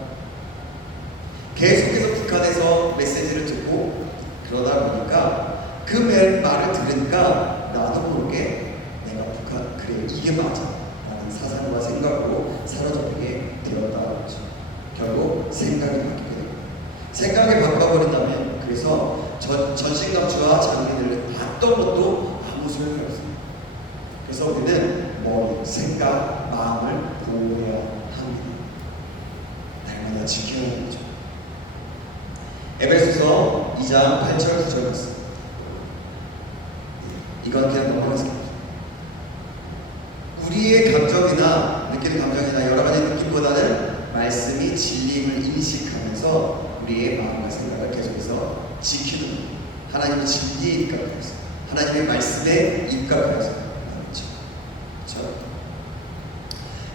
계속해서 북한에서 메시지를 듣고 그러다 보니까 그 말을 들으니까 나도 모르게 내가 북한, 그래 이게 맞아 라는 사상과 생각으로 사로잡히게 되었다는 거죠. 결국 생각이 바뀌게 됩니다. 생각이 바꿔버린다면 그래서 전신갑주와 장비들을 봤던 것도 아무 소용이 없습니다. 그래서 우리는 머리, 생각, 마음을 보호해야 합니다. 날마다 지켜야 하는 거죠. 에베소서 2장 8절 9절 말씀. 이건 그냥 넘어가겠습니다. 우리의 감정이나 느끼는 감정이나 여러 가지 느낌보다는 말씀이 진리임을 인식하면서 우리의 마음과 생각을 계속해서 지키는 하나님의 진리에 입각하여서 하나님의 말씀에 입각하여서 그렇죠.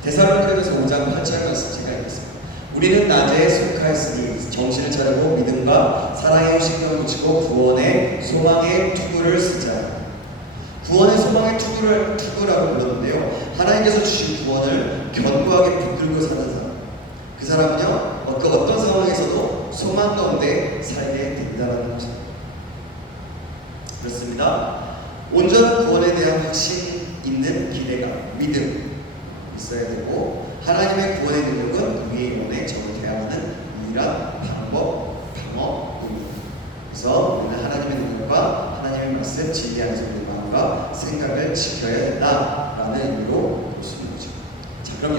데살로니가서 5장 8절 말씀 제가 읽겠습니다. 우리는 낮에 속하였으니 정신을 차리고 믿음과 사랑의 신경을 붙이고 구원의 소망의 투구를 쓰자. 구원의 소망의 투구라고 불렀는데요. 하나님께서 주신 구원을 견고하게 붙들고 사는 사람. 그 사람은요, 그 어떤 상황에서도 소망 가운데 살게 된다는 것입니다. 그렇습니다. 온전한 구원에 대한 확신 있는 기대감, 믿음 있어야 되고, 하나님의 구원의 능력은 우리의 영혼에 적을 대항하는 유일한 방법입니다. 그래서 우리는 하나님의 능력과 하나님의 말씀, 진리 안에서 우리 마음과 생각을 지켜야 된다라는 의미로 볼 수 있는 거죠. 자, 그럼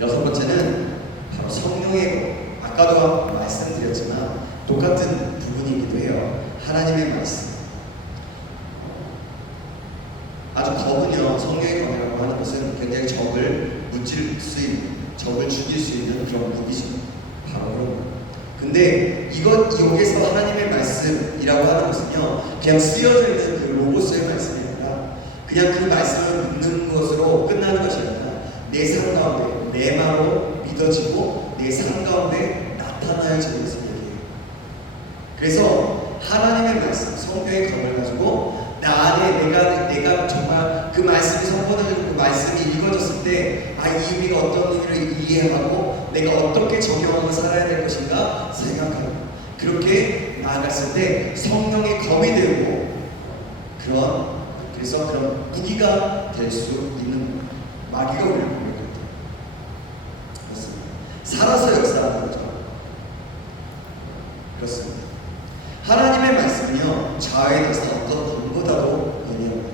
여섯 번째는 바로 성령의 것. 아까도 말씀드렸지만 똑같은 부분이기도 해요. 하나님의 말씀. 아주 검은요, 성령의 검이라고 하는 것은 굉장히 적을 무찔 수 있는, 적을 죽일 수 있는 그런 무기죠. 바로 그런 거예요. 근데 여기서 하나님의 말씀이라고 하는 것은요, 그냥 쓰여져 있는 그 로고스의 말씀이 아니라 그냥 그 말씀을 믿는 것으로 끝나는 것이 아니라 내 삶 가운데, 내 마음으로 믿어지고 내 삶 가운데 나타나야지는 것을 얘기해요. 그래서 하나님의 말씀, 성경의 검을 가지고 나 안에 내가 정말 그 말씀이 선포되고 그 말씀이 읽어졌을 때 이 의미가 어떤 의미를 이해하고 내가 어떻게 적용하고 살아야 될 것인가 생각하는 그렇게 나아갔을 때 성령의 검이 되고 그래서 그런 무기가 될 수 있는 마귀가 우리를 공격합니다. 그렇습니다. 살아서 역사하는 거죠. 그렇습니다. 하나님의 말씀은요, 자아에 대해서 어떤 분보다도 연이합니다.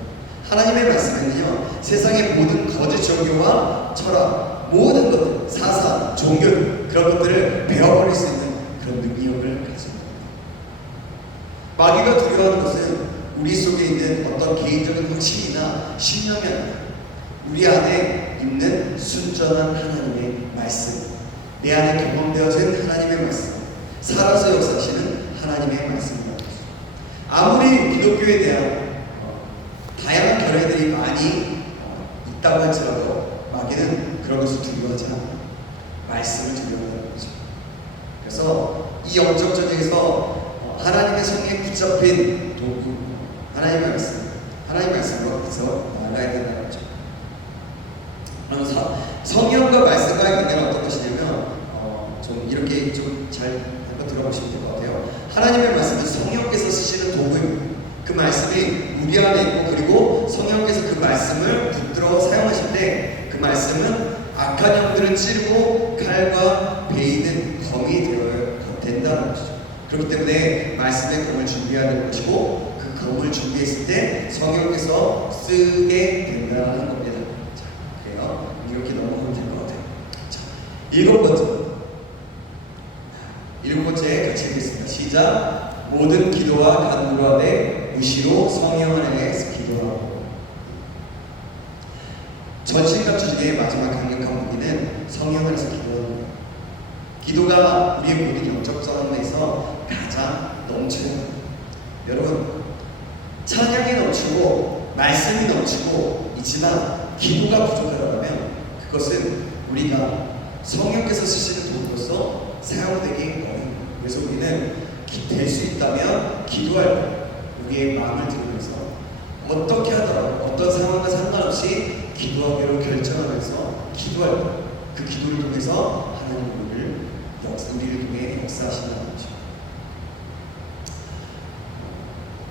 하나님의 말씀은요, 세상의 모든 거짓 종교와 철학, 모든 것들, 사상, 종교, 그런 것들을 베어버릴 수 있는 그런 능력을 가지고 있습니다. 마귀가 두려워하는 것은 우리 속에 있는 어떤 개인적인 확신이나 신념이 아니라 우리 안에 있는 순전한 하나님의 말씀, 내 안에 경험되어진 하나님의 말씀, 살아서 역사하시는 하나님의 말씀입니다. 아무리 기독교에 대한 다양한 견해들이 많이 있다고 할지라도 마귀는 그런 것을 두려워하지 않아요. 말씀을 두려워하는 거죠. 그래서 이 영적 전쟁에서 하나님의 성에 붙잡힌 도구, 하나님의 말씀으로 해서 나아가야 된다는 거죠. 그러면서 성령과 말씀과의 관계는 어떤 것이냐면 좀 이렇게 좀 잘 한번 들어보시면 될 것 같아요. 하나님의 말씀은 성령께서 쓰시는 도구입니다. 그 말씀이 우리 안에 있고, 그리고 성령께서 그 말씀을 붙들어 사용하실 때 그 말씀은 악한 영들을 찌르고 칼과 베이는 검이 되어야 된다는 것이죠. 그렇기 때문에 말씀의 검을 준비해야 되는 것이고, 그 검을 준비했을 때 성령께서 쓰게 된다는 겁니다. 자, 그래요. 이렇게 넘어가면 될 것 같아요. 자, 일곱 번째 같이 읽겠습니다. 시작. 모든 기도와 간구하되 무시로 성령 안에서 기도하고. 전신갑주 중에 마지막 강력한 무기는 성령 안에서 기도하는 거예요. 기도가 우리의 모든 영적 싸움에서 가장 넘쳐야 합니다. 여러분, 찬양이 넘치고 말씀이 넘치고 있지만 기도가 부족하다면 그것은 우리가 성령께서 쓰시는 도구로서 사용되기 어려운 거예요. 그래서 우리는 될 수 있다면 기도할 때 우리의 마음을 들으면서 어떻게 하더라도 어떤 상황과 상관없이 기도하기로 결정하면서 기도할 때 그 기도를 통해서 하나님 우리를 통해 역사하신다는 거죠.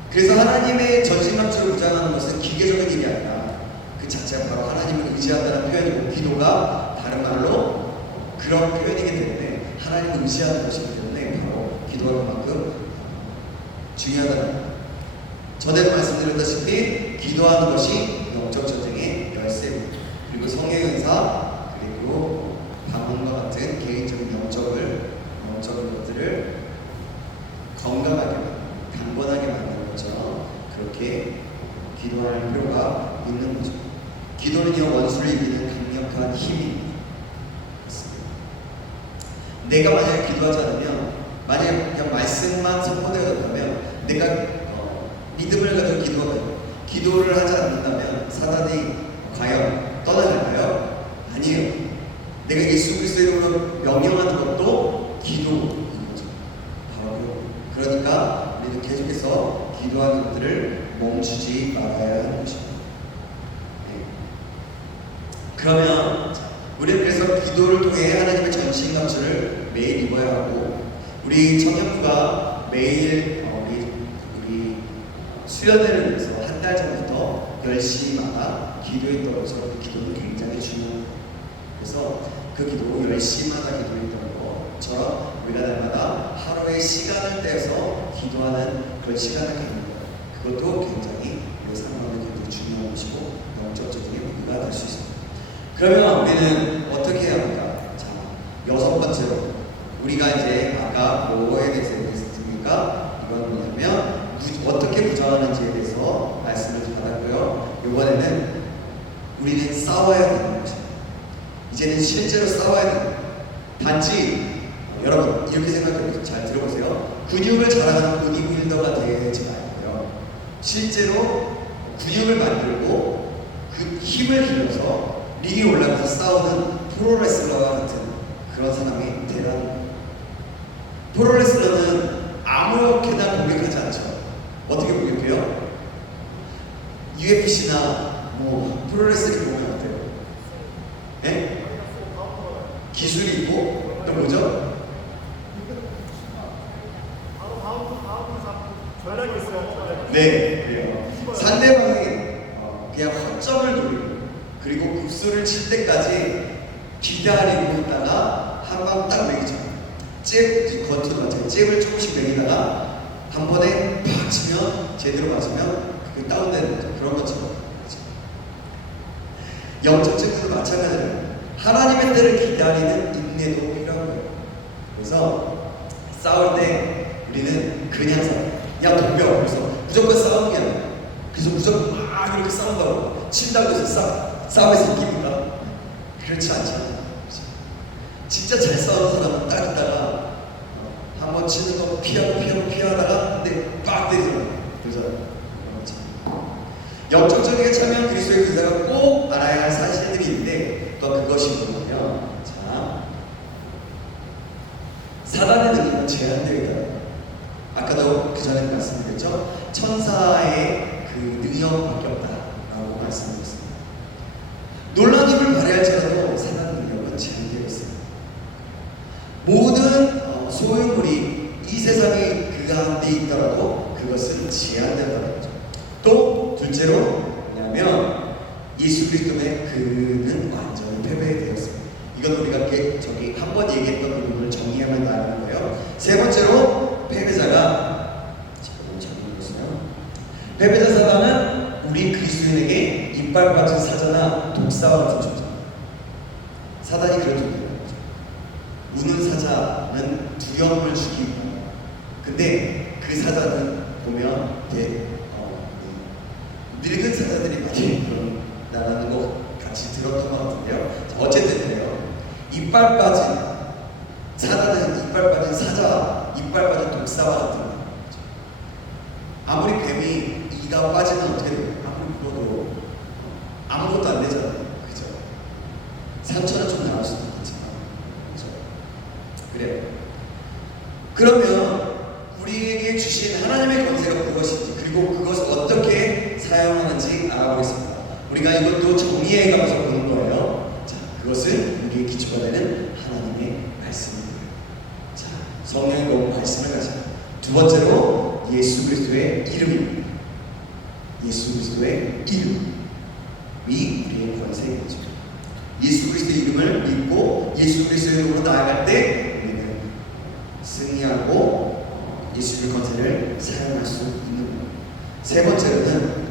그래서 하나님의 전신갑주를 무장하는 것은 기계적인 일이 아니라 그 자체가 바로 하나님을 의지한다는 표현이고, 기도가 다른 말로 그런 표현이기 때문에 하나님을 의지하는 것이기 때문에 바로 기도가 그만큼 중요하다는 거예요. 전에도 말씀드렸다시피 기도하는 것이 영적 전쟁의 열쇠입니다. 그리고 성령의 은사, 그리고 방언과 같은 개인적인 영적인 것들을 건강하게, 강건하게 만드는 것처럼 그렇게 기도할 필요가 있는 거죠. 기도는요, 원수를 이기는 강력한 힘입니다. 내가 만약에 기도하지 않으면, 만약에 그냥 말씀만 선포되어졌다면, 내가 믿음을 가지고 기도를 하지 않는다면 사단이 과연 떠나갈까요? 아니에요. 내가 예수 그리스도의 이름으로 명령하는 것도 기도인 거죠. 바로 그러니까 우리는 계속해서 기도하는 것들을 멈추지 말아야 하는 것입니다. 네. 그러면 우리는 그래서 기도를 통해 하나님의 전신갑주를 매일 입어야 하고, 우리 청년부가 매일 우리 수련회를 위해서 한 달 전부터 10시마다 기도했던 것처럼 그 기도는 굉장히 중요합니다. 그래서 그 기도 10시마다 기도했던 것처럼 우리가 날마다 하루의 시간을 떼서 기도하는 그런 시간을 갖는 것, 그것도 굉장히 우리 삶에 굉장히 중요한 것이고 영적적인 무기가 될 수 있습니다. 그러면 우리는 어떻게 해야 합니까? 자, 6번째로 우리가 이제 아까 뭐에 대해서 얘기했습니까? 이건 뭐냐면 어떻게 무장하는지에 대해서 말씀을 받았고요. 이번에는 우리는 싸워야 되는 것입니다. 이제는 실제로 싸워야 됩니다. 단지 여러분 이렇게 생각해보세요. 잘 들어보세요. 근육을 자랑하는 보디빌더가 되지 말고요. 실제로 근육을 만들고 그 힘을 길러서 링에 올라가서 싸우는 프로레슬러와 같은 그런 사람이 되라는 거예요. 프로레슬러는 아무렇게나 공격하지 않죠. 어떻게 공격해요? UFC나 뭐 프로레슬링 보면 어때요? 예? 기술이 있고 또 뭐죠? 네, 그래요. 상대방이 그냥 허점을 노리고 그리고 급수를 칠 때까지 기다리고 있다가 한 방 딱 매기죠. 잽, 권투도 마찬가지. 잽을 조금씩 매기다가 한 번에 팍 치면 제대로 맞으면 그게 다운되는 거죠. 그런 것처럼. 영적 증거도 마찬가지예요. 하나님의 때를 기다리는 인내도 필요한 거예요. 그래서 싸울 때 우리는 그냥 싸워요. 야 덤벼. 그래서 무조건 싸우는 게 아니에요. 그래서 무조건 막 이렇게 싸운 거라고 친다고 해서 싸움에서 이깁니까? 그렇지 않잖아요. 진짜 잘 싸우는 사람은 딱 있다가 한번 치는 거 피하다가 근데 빡 때리더라고요. 그래서 영적적인 참여한 그리스도의 군사가 꼭 알아야 할 사실들이 있는데 또 그것이 뭐냐면 자 사단의 능력은 제한되어 있다. 아까도 그 전에 말씀드렸죠. 천사의 그 능력밖에 없다라고 말씀드렸습니다. 놀라운 힘을 발휘할지라도 사단의 능력은 제한되어 있습니다. 모든 소유물이 이 세상에 그 가운데 있더라도 그것은 제한된다는 거죠. 또 둘째로 뭐냐면 예수 그리스도의 그는 완전히 패배되었습니다. 이건 우리가 저기 한 번 얘기했던 부분을 정리하면 나가는 거예요. 세 번째로 패배자가 지금 잘못했어요. 패배자 사단은 우리 그리스도인에게 이빨 빠진 사자나 독사와 같은 존재입니다. 사단이 그런 존재예요. 우는 사자는 두려움을 주기 위함. 근데 그 사자는 보면 늙은 사자들이 많이 나가는 거 같이 들었던 것 같은데요. 어쨌든 그래요. 이빨 빠진 사자는 이빨 빠진 사자, 이빨 빠진 독사와 같은 거죠. 아무리 뱀이 이가 빠지면 어떻게 돼요? 아무리 불어도 아무것도 안 되잖아요. 그죠? 상처는 좀 나올 수도 있지만 그죠? 그래요. 그러면 우리에게 주신 하나님의 권세가 무엇인지 그리고 그것을 어떻게 사용하는지 알아보겠습니다. 우리가 이것도 정리해 가면서 보는 거예요. 자, 그것은 우리의 기초가 되는 하나님의 말씀입니다. 자, 성령의 너무 말씀을 가지고 두 번째로 예수 그리스도의 이름입니다. 예수 그리스도의 이름이 우리의 권세이죠. 예수 그리스도의 이름을 믿고 예수 그리스도의 이름으로 나아갈 때 우리는 승리하고 예수의 권세를 사용할 수 있는 겁니다. 세 번째로는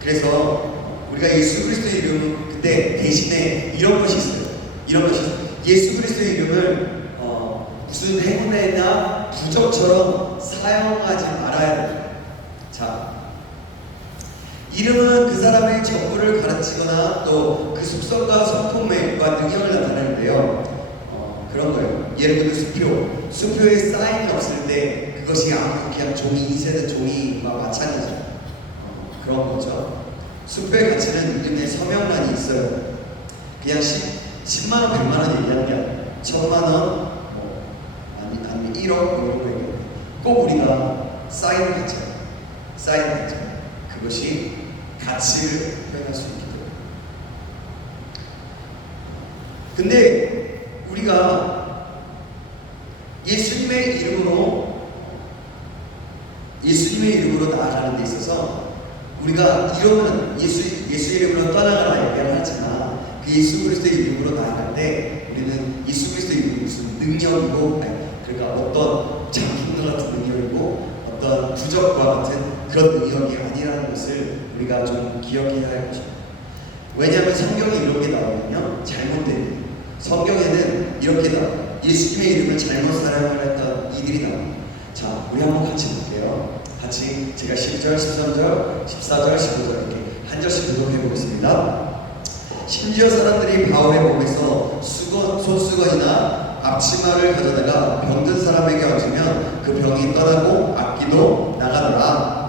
그래서 우리가 예수 그리스도의 이름 근데 대신에 이런 것이 있어요. 이런 것이 있어요. 예수 그리스도의 이름을 무슨 행운이나 부적처럼 사용하지 말아야 돼요. 자, 이름은 그 사람의 전부를 가르치거나 또 그 속성과 성품과 능력을 나타내는데요. 그런 거예요. 예를 들면 수표에 사인이 없을 때 그것이 아무 그냥 종이 인쇄된 종이와 마찬가지예요. 그런 거죠. 수표의 가치는 이름에 서명란이 있어요. 그냥 10만 원, 100만 원 얘기하는 게 아니에요. 1000만 원, 아니면 1억 이런 거 얘기해요. 꼭 우리가 사인을 갖잖아요. 사인을 갖잖아요. 그것이 가치를 표현할 수 있기 때문에. 근데 우리가 예수님의 이름으로 나아가는 데 있어서 우리가 이름은 예수 이름으로 떠나가라 얘기를 하지만 그 예수 그리스도의 이름으로 나아갈 때 우리는 예수 그리스도의 이름이 무슨 능력이고 그러니까 어떤 장풍과 같은 능력이고 어떤 부적과 같은 그런 능력이 아니라는 것을 우리가 좀 기억해야 할 것입니다. 왜냐하면 성경에 이런 게 나오면요 잘못된 성경에는 이렇게 나와요. 예수님의 이름을 잘못 사용을 했던 이들이 나옵니다. 자, 우리 한번 같이 볼게요. 같이 제가 10절, 13절, 14절, 15절 이렇게 한 절씩 교독해 보겠습니다. 심지어 사람들이 바울의 몸에서 손수건이나 앞치마를 가져다가 병든 사람에게 얹으면 그 병이 떠나고 악기도 나가더라.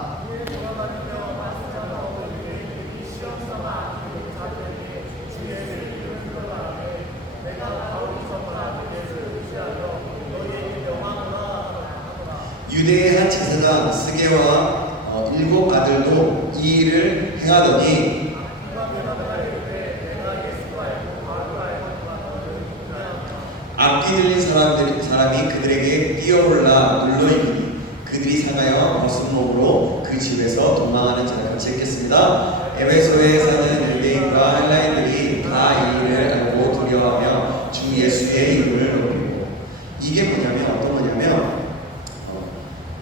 유대의 한 제사장 스게와 7 아들도 이 일을 행하더니 악기 들린 사람이 그들에게 뛰어올라 눌러이기니 그들이 상하여 벗은 몸으로 그 집에서 도망하는 자를 같이 읽겠습니다. 에베소에 사는 유대인과 헬라인들이 다 이 일을 알고 두려워하며 주 예수의 이름을 높이고, 이게 뭐냐면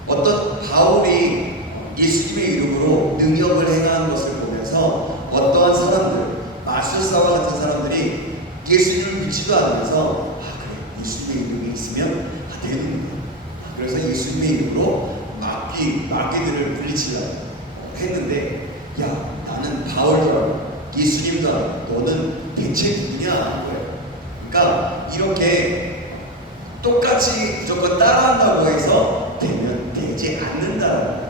어떤 바울이 예수님의 이름으로 능력을 행하는 것을 보면서 어떠한 사람들, 마술사와 같은 사람들이 예수님을 믿지도 않으면서 그래, 예수님의 이름이 있으면 되는구나. 그래서 예수님의 이름으로 마귀들을 물리치려고 했는데, 야, 나는 바울더라, 예수님더라, 너는 대체 누구냐 하는 거예요. 그러니까 이렇게 똑같이 무조건 따라한다고 해서 되지 않는다.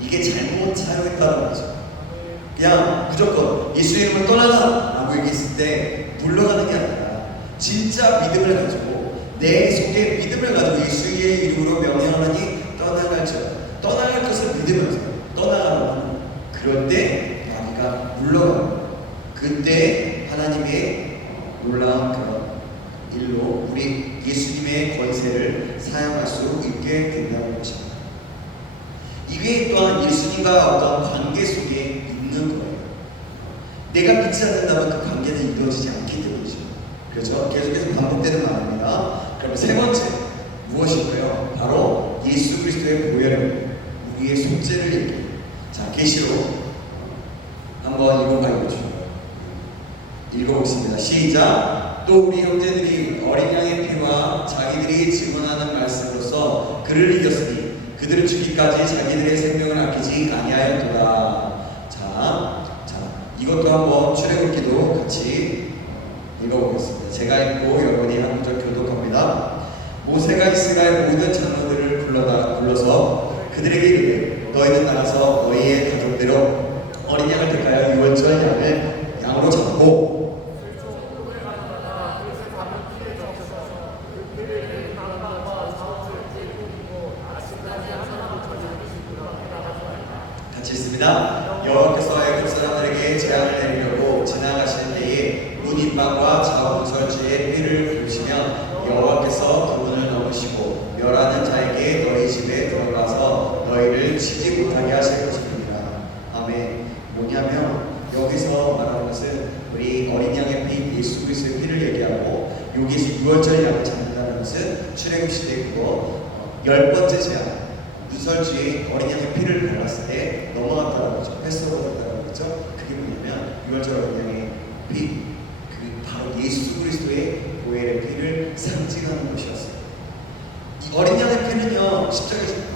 이게 잘못 사용했다는 거죠. 그냥 무조건 예수 이름을 떠나라 라고 얘기했을 때 물러가는 게 아니라 진짜 믿음을 가지고, 내 속에 믿음을 가지고 예수의 이름으로 명령하니 떠나갈 것을 믿으면서 떠나가는 거예요. 그럴 때 마귀가 물러가는 거예요. 그때 하나님의 놀라운 그런 일로 우리 예수님의 권세를 사용할 수 있게 된다는 것입니다. 이게 또한 예수님과 어떤 관계 속에 있는 거예요. 내가 믿지 않는다면 그 관계는 이루어지지 않기 때문이죠. 그렇죠? 계속해서 반복되는 말입니다. 그럼 세 번째 무엇인가요? 바로 예수 그리스도의 보혈입니다. 우리의 속죄를 얘기해요. 자, 계시록 한번 읽어보겠습니다. 시작. 또 우리 형제들이 어린 양의 피와 자기들이 증언하는 말씀으로써 그를 이겼으니 그들을 죽기까지 자기들의 생명을 아끼지 아니하였도다. 자, 이것도 한번 출애굽기도 같이 읽어보겠습니다. 제가 읽고 여러분이 한 구절 교독합니다. 모세가 이스라엘 모든 장로들을 불러서 그들에게 이르되 너희는 나가서 너희의 가족대로 어린 양을 택하여 유월절 양으로 잡고, 같이 있습니다. 여호와께서 애굽 사람들에게 재앙을 내리려고 지나가실 때에 문인방과 자원설지의 피를 부으시면 여호와께서 그분을 넘으시고 멸하는 자에게 너희 집에 들어가서 너희를 치지 못하게 하실 것입니다. 아멘. 뭐냐면 여기서 말하는 것은 우리 어린 양의 피, 예수 그리스도의 피를 얘기하고, 여기서 유월절 양을 잡는다는 것은 출애굽 시대 그거 10번째 재앙, 유설주에 어린 양의 피를 발랐을 때 넘어갔다는 거죠. 패스오버가 됐다는 거죠. 그게 뭐냐면 유월절 어린 양의 피, 그 바로 예수 그리스도의 보혈의 피를 상징하는 것이었어요. 이 어린 양의 피는요, 십자가에서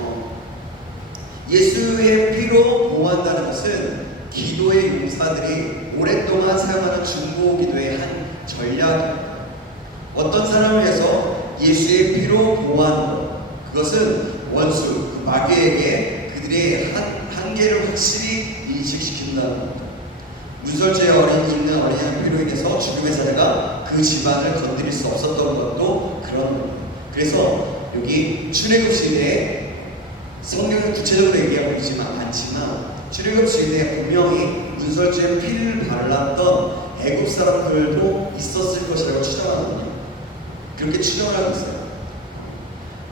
예수의 피로 보호한다는 것은 기도의 용사들이 오랫동안 사용하는 중보 기도의 한 전략입니다. 어떤 사람을 위해서 예수의 피로 보호하는 것, 그것은 원수, 그 마귀에게 그들의 한계를 확실히 인식시킨다는 겁니다. 문설주에 있는 어린 양 피로 인해서 죽음의 사자가 그 집안을 건드릴 수 없었던 것도 그런 겁니다. 그래서 여기 출애굽 시대에 성경은 구체적으로 얘기하고 있지만 않지만, 출애굽 시대에 분명히 문설주에 피를 발랐던 애굽 사람들도 있었을 것이라고 추정하거든요. 그렇게 추정을 하고 있어요.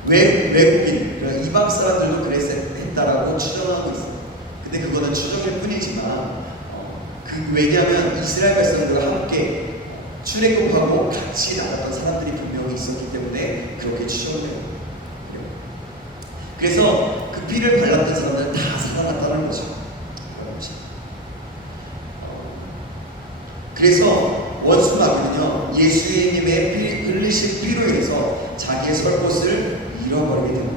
외국인, 그러니까 이방 사람들도 그랬다라고 추정하고 있어요. 근데 그거는 추정일 뿐이지만, 왜냐하면 이스라엘 백성들과 함께 출애굽하고 같이 나갔던 사람들이 분명히 있었기 때문에 그렇게 추정돼요. 그래서 그 피를 발랐던 사람들은 다 살아났다는 거죠. 그래서 원수 마귀는요, 예수님의 흘리신 피로 인해서 자기의 설 곳을 잃어버리게 됩니다.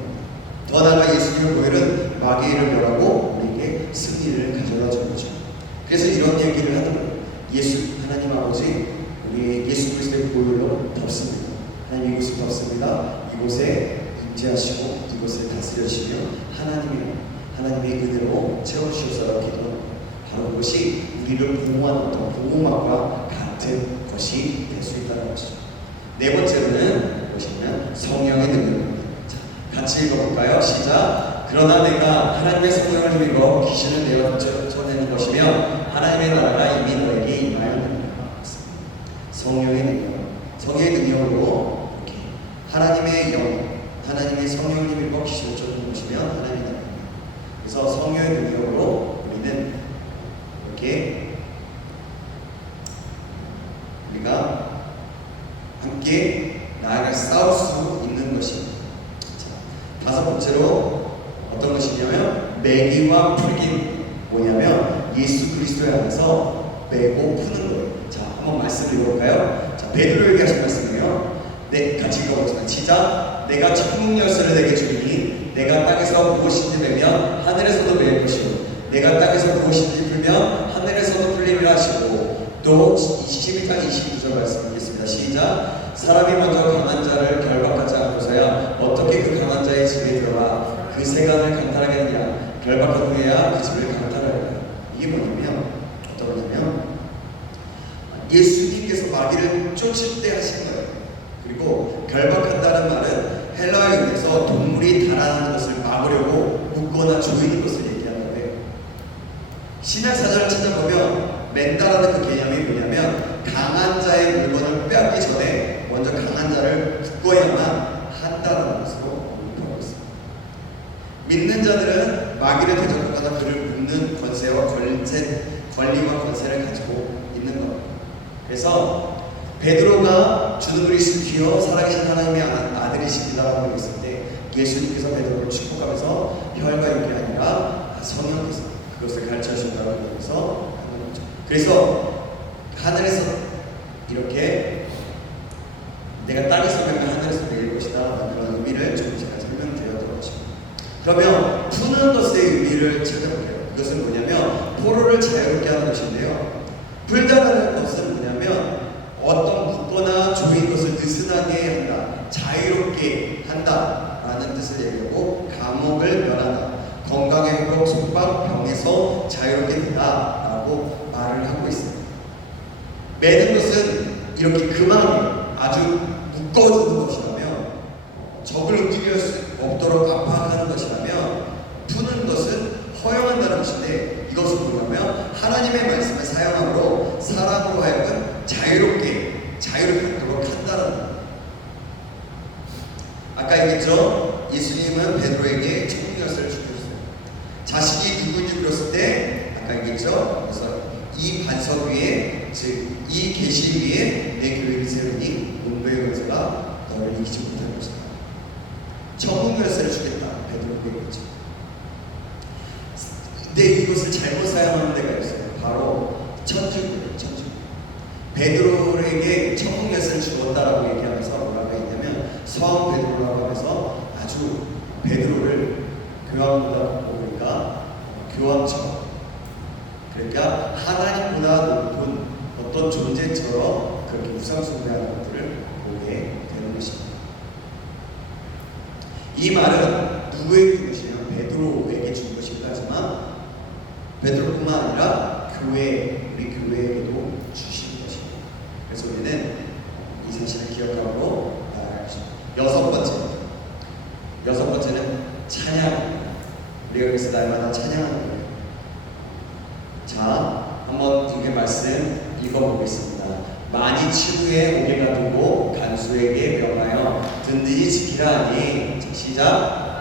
더 나아가 예수님의 보혈은 마귀를 멸하고 우리에게 승리를 가져다 주는 거죠. 그래서 이런 얘기를 하더라고요. 하나님 아버지, 우리 예수 그리스도의 보혈로 덮습니다. 하나님 이곳을 덮습니다. 이곳에 임재하시고 이곳을 다스려주시며 하나님의 은혜로 채워주셔서 기도합니다. 바로 그것이 우리를 보호하는 어떤 보호막과 같은 것이 될 수 있다는 것이죠. 네 번째로는 무엇이냐면 성령의 능력입니다. 자, 같이 읽어볼까요? 시작. 그러나 내가 하나님의 성령을 힘입어 귀신을 내어쳐내는 것이며 하나님의 나라가 이미 너에게 임하였느니라. 성령의 능력, 성령의 능력으로 이렇게 하나님의 영, 하나님의 성령님이 먹히시고 쫓는 것이면 하나님의 나라입니다. 그래서 성령의 능력으로 우리는 이렇게 우리가 함께 나아가 싸울 수 있는 것입니다. 자, 다섯 번째로 어떤 것이냐면 매기와 풀기. 뭐냐면 예수 그리스도에 안에서 매고 푸는 거예요. 자, 한번 말씀을 읽어볼까요? 자, 베드로에게 하신 말씀이에요. 네, 같이 읽어보겠습니다. 시작. 내가 천국 열쇠를 내게 주리니 내가 땅에서 무엇인지 매면 하늘에서도 매일 것이고 내가 땅에서 무엇인지 풀면 하늘에서도 풀림이라 하시고 또 12장 29절 말씀드리겠습니다. 시작. 사람이 먼저 강한 자를 결박하지 않고서야 어떻게 그 강한 자의 집에 들어가 그 세간을 강탈하게 하느냐. 결박한 후에야 그 집을 강탈하리라. 이게 뭐냐면 어떤 거냐면 예수님께서 마귀를 쫓을 때 하신 거예요. 그리고 결박한다는 말은 헬라어에 의해서 동물이 달아나는 것을 막으려고 묶거나 조이는 것을 얘기하는 거예요. 신약 사전을 찾아보면 맨다라는 그 개념이 뭐냐면 강한 자의 물건을 빼앗기 전에 먼저 강한 자를 묶어야만 한다는 것으로 언급하고 있습니다. 믿는 자들은 마귀를 대적하거나 그를 묶는 권세와 권리와 권세를 가지고 있는 겁니다. 그래서 베드로가 주는 그리스도여 살아계신 하나님의 아들이십니다라고 했을 때 예수님께서 베드로를 축복하면서 혈과 육이 아니라 성령께서 그것을 가르쳐 주신다고 하면서 하는 거죠. 그래서 하늘에서 이렇게 내가 땅에서 배면 하늘에서 배일 것이다 그런 의미를 조금 제가 설명드렸던 거죠. 그러면 푸는 것의 의미를 찾아볼게요. 이것은 뭐냐면 포로를 자유롭게 하는 것인데요. 풀다라는 것은 뭐냐면 어떤 묶거나 조인 것을 느슨하게 한다, 자유롭게 한다라는 뜻을 얘기하고 감옥을 면하다, 건강의 회복, 속박, 병에서 자유롭게 된다라고 말을 하고 있습니다. 매는 것은 이렇게 그만 아주 묶어두는 것이라면 적을 움직일 수 없도록 압박하는 것이라면 푸는 것은 허용한다는 것인데 이것은 뭐냐면 하나님의 말씀을 사용함으로 사람으로 하여금 자유롭도록 한다는 겁니다. 아까 얘기했죠? 예수님은 베드로에게 천국 열쇠를 주셨어요. 자식이 누구인지 물었을 때 아까 얘기했죠? 그래서 이 반석 위에 즉 이 계시 위에 내 교회를 세우니 문배의 권세가 너를 이기지 못할 것이다. 천국 열쇠를 주겠다. 베드로에게 얘기했죠. 근데 이것을 잘못 사용하는 데가 있어요. 바로 천주교예요. 천주교. 베드로에게 천국 열쇠를 주었다라고 얘기하면서 뭐라고 했냐면 성 베드로라고 하면서 아주 베드로를 교황보다 보니까 교황처럼 그러니까 하나님보다 높은 어떤 존재처럼 그렇게 우상숭배하는 것들을 보게 되는 것입니다. 이 말은 누구에게 준 것이냐면 베드로에게 준 것이기도 하지만 베드로뿐만 아니라 우리 교회에게도 주신 것입니다. 그래서 우리는 이 사실을 기억하고 나아갈 것입니다. 여섯 번째는 찬양입니다. 우리가 그래서 날마다 찬양하는 거예요. 자, 한번 이게 말씀 읽어보겠습니다. 많이 치부에 오게 가두고 간수에게 명하여 든든히 지키라 하니. 자, 시작.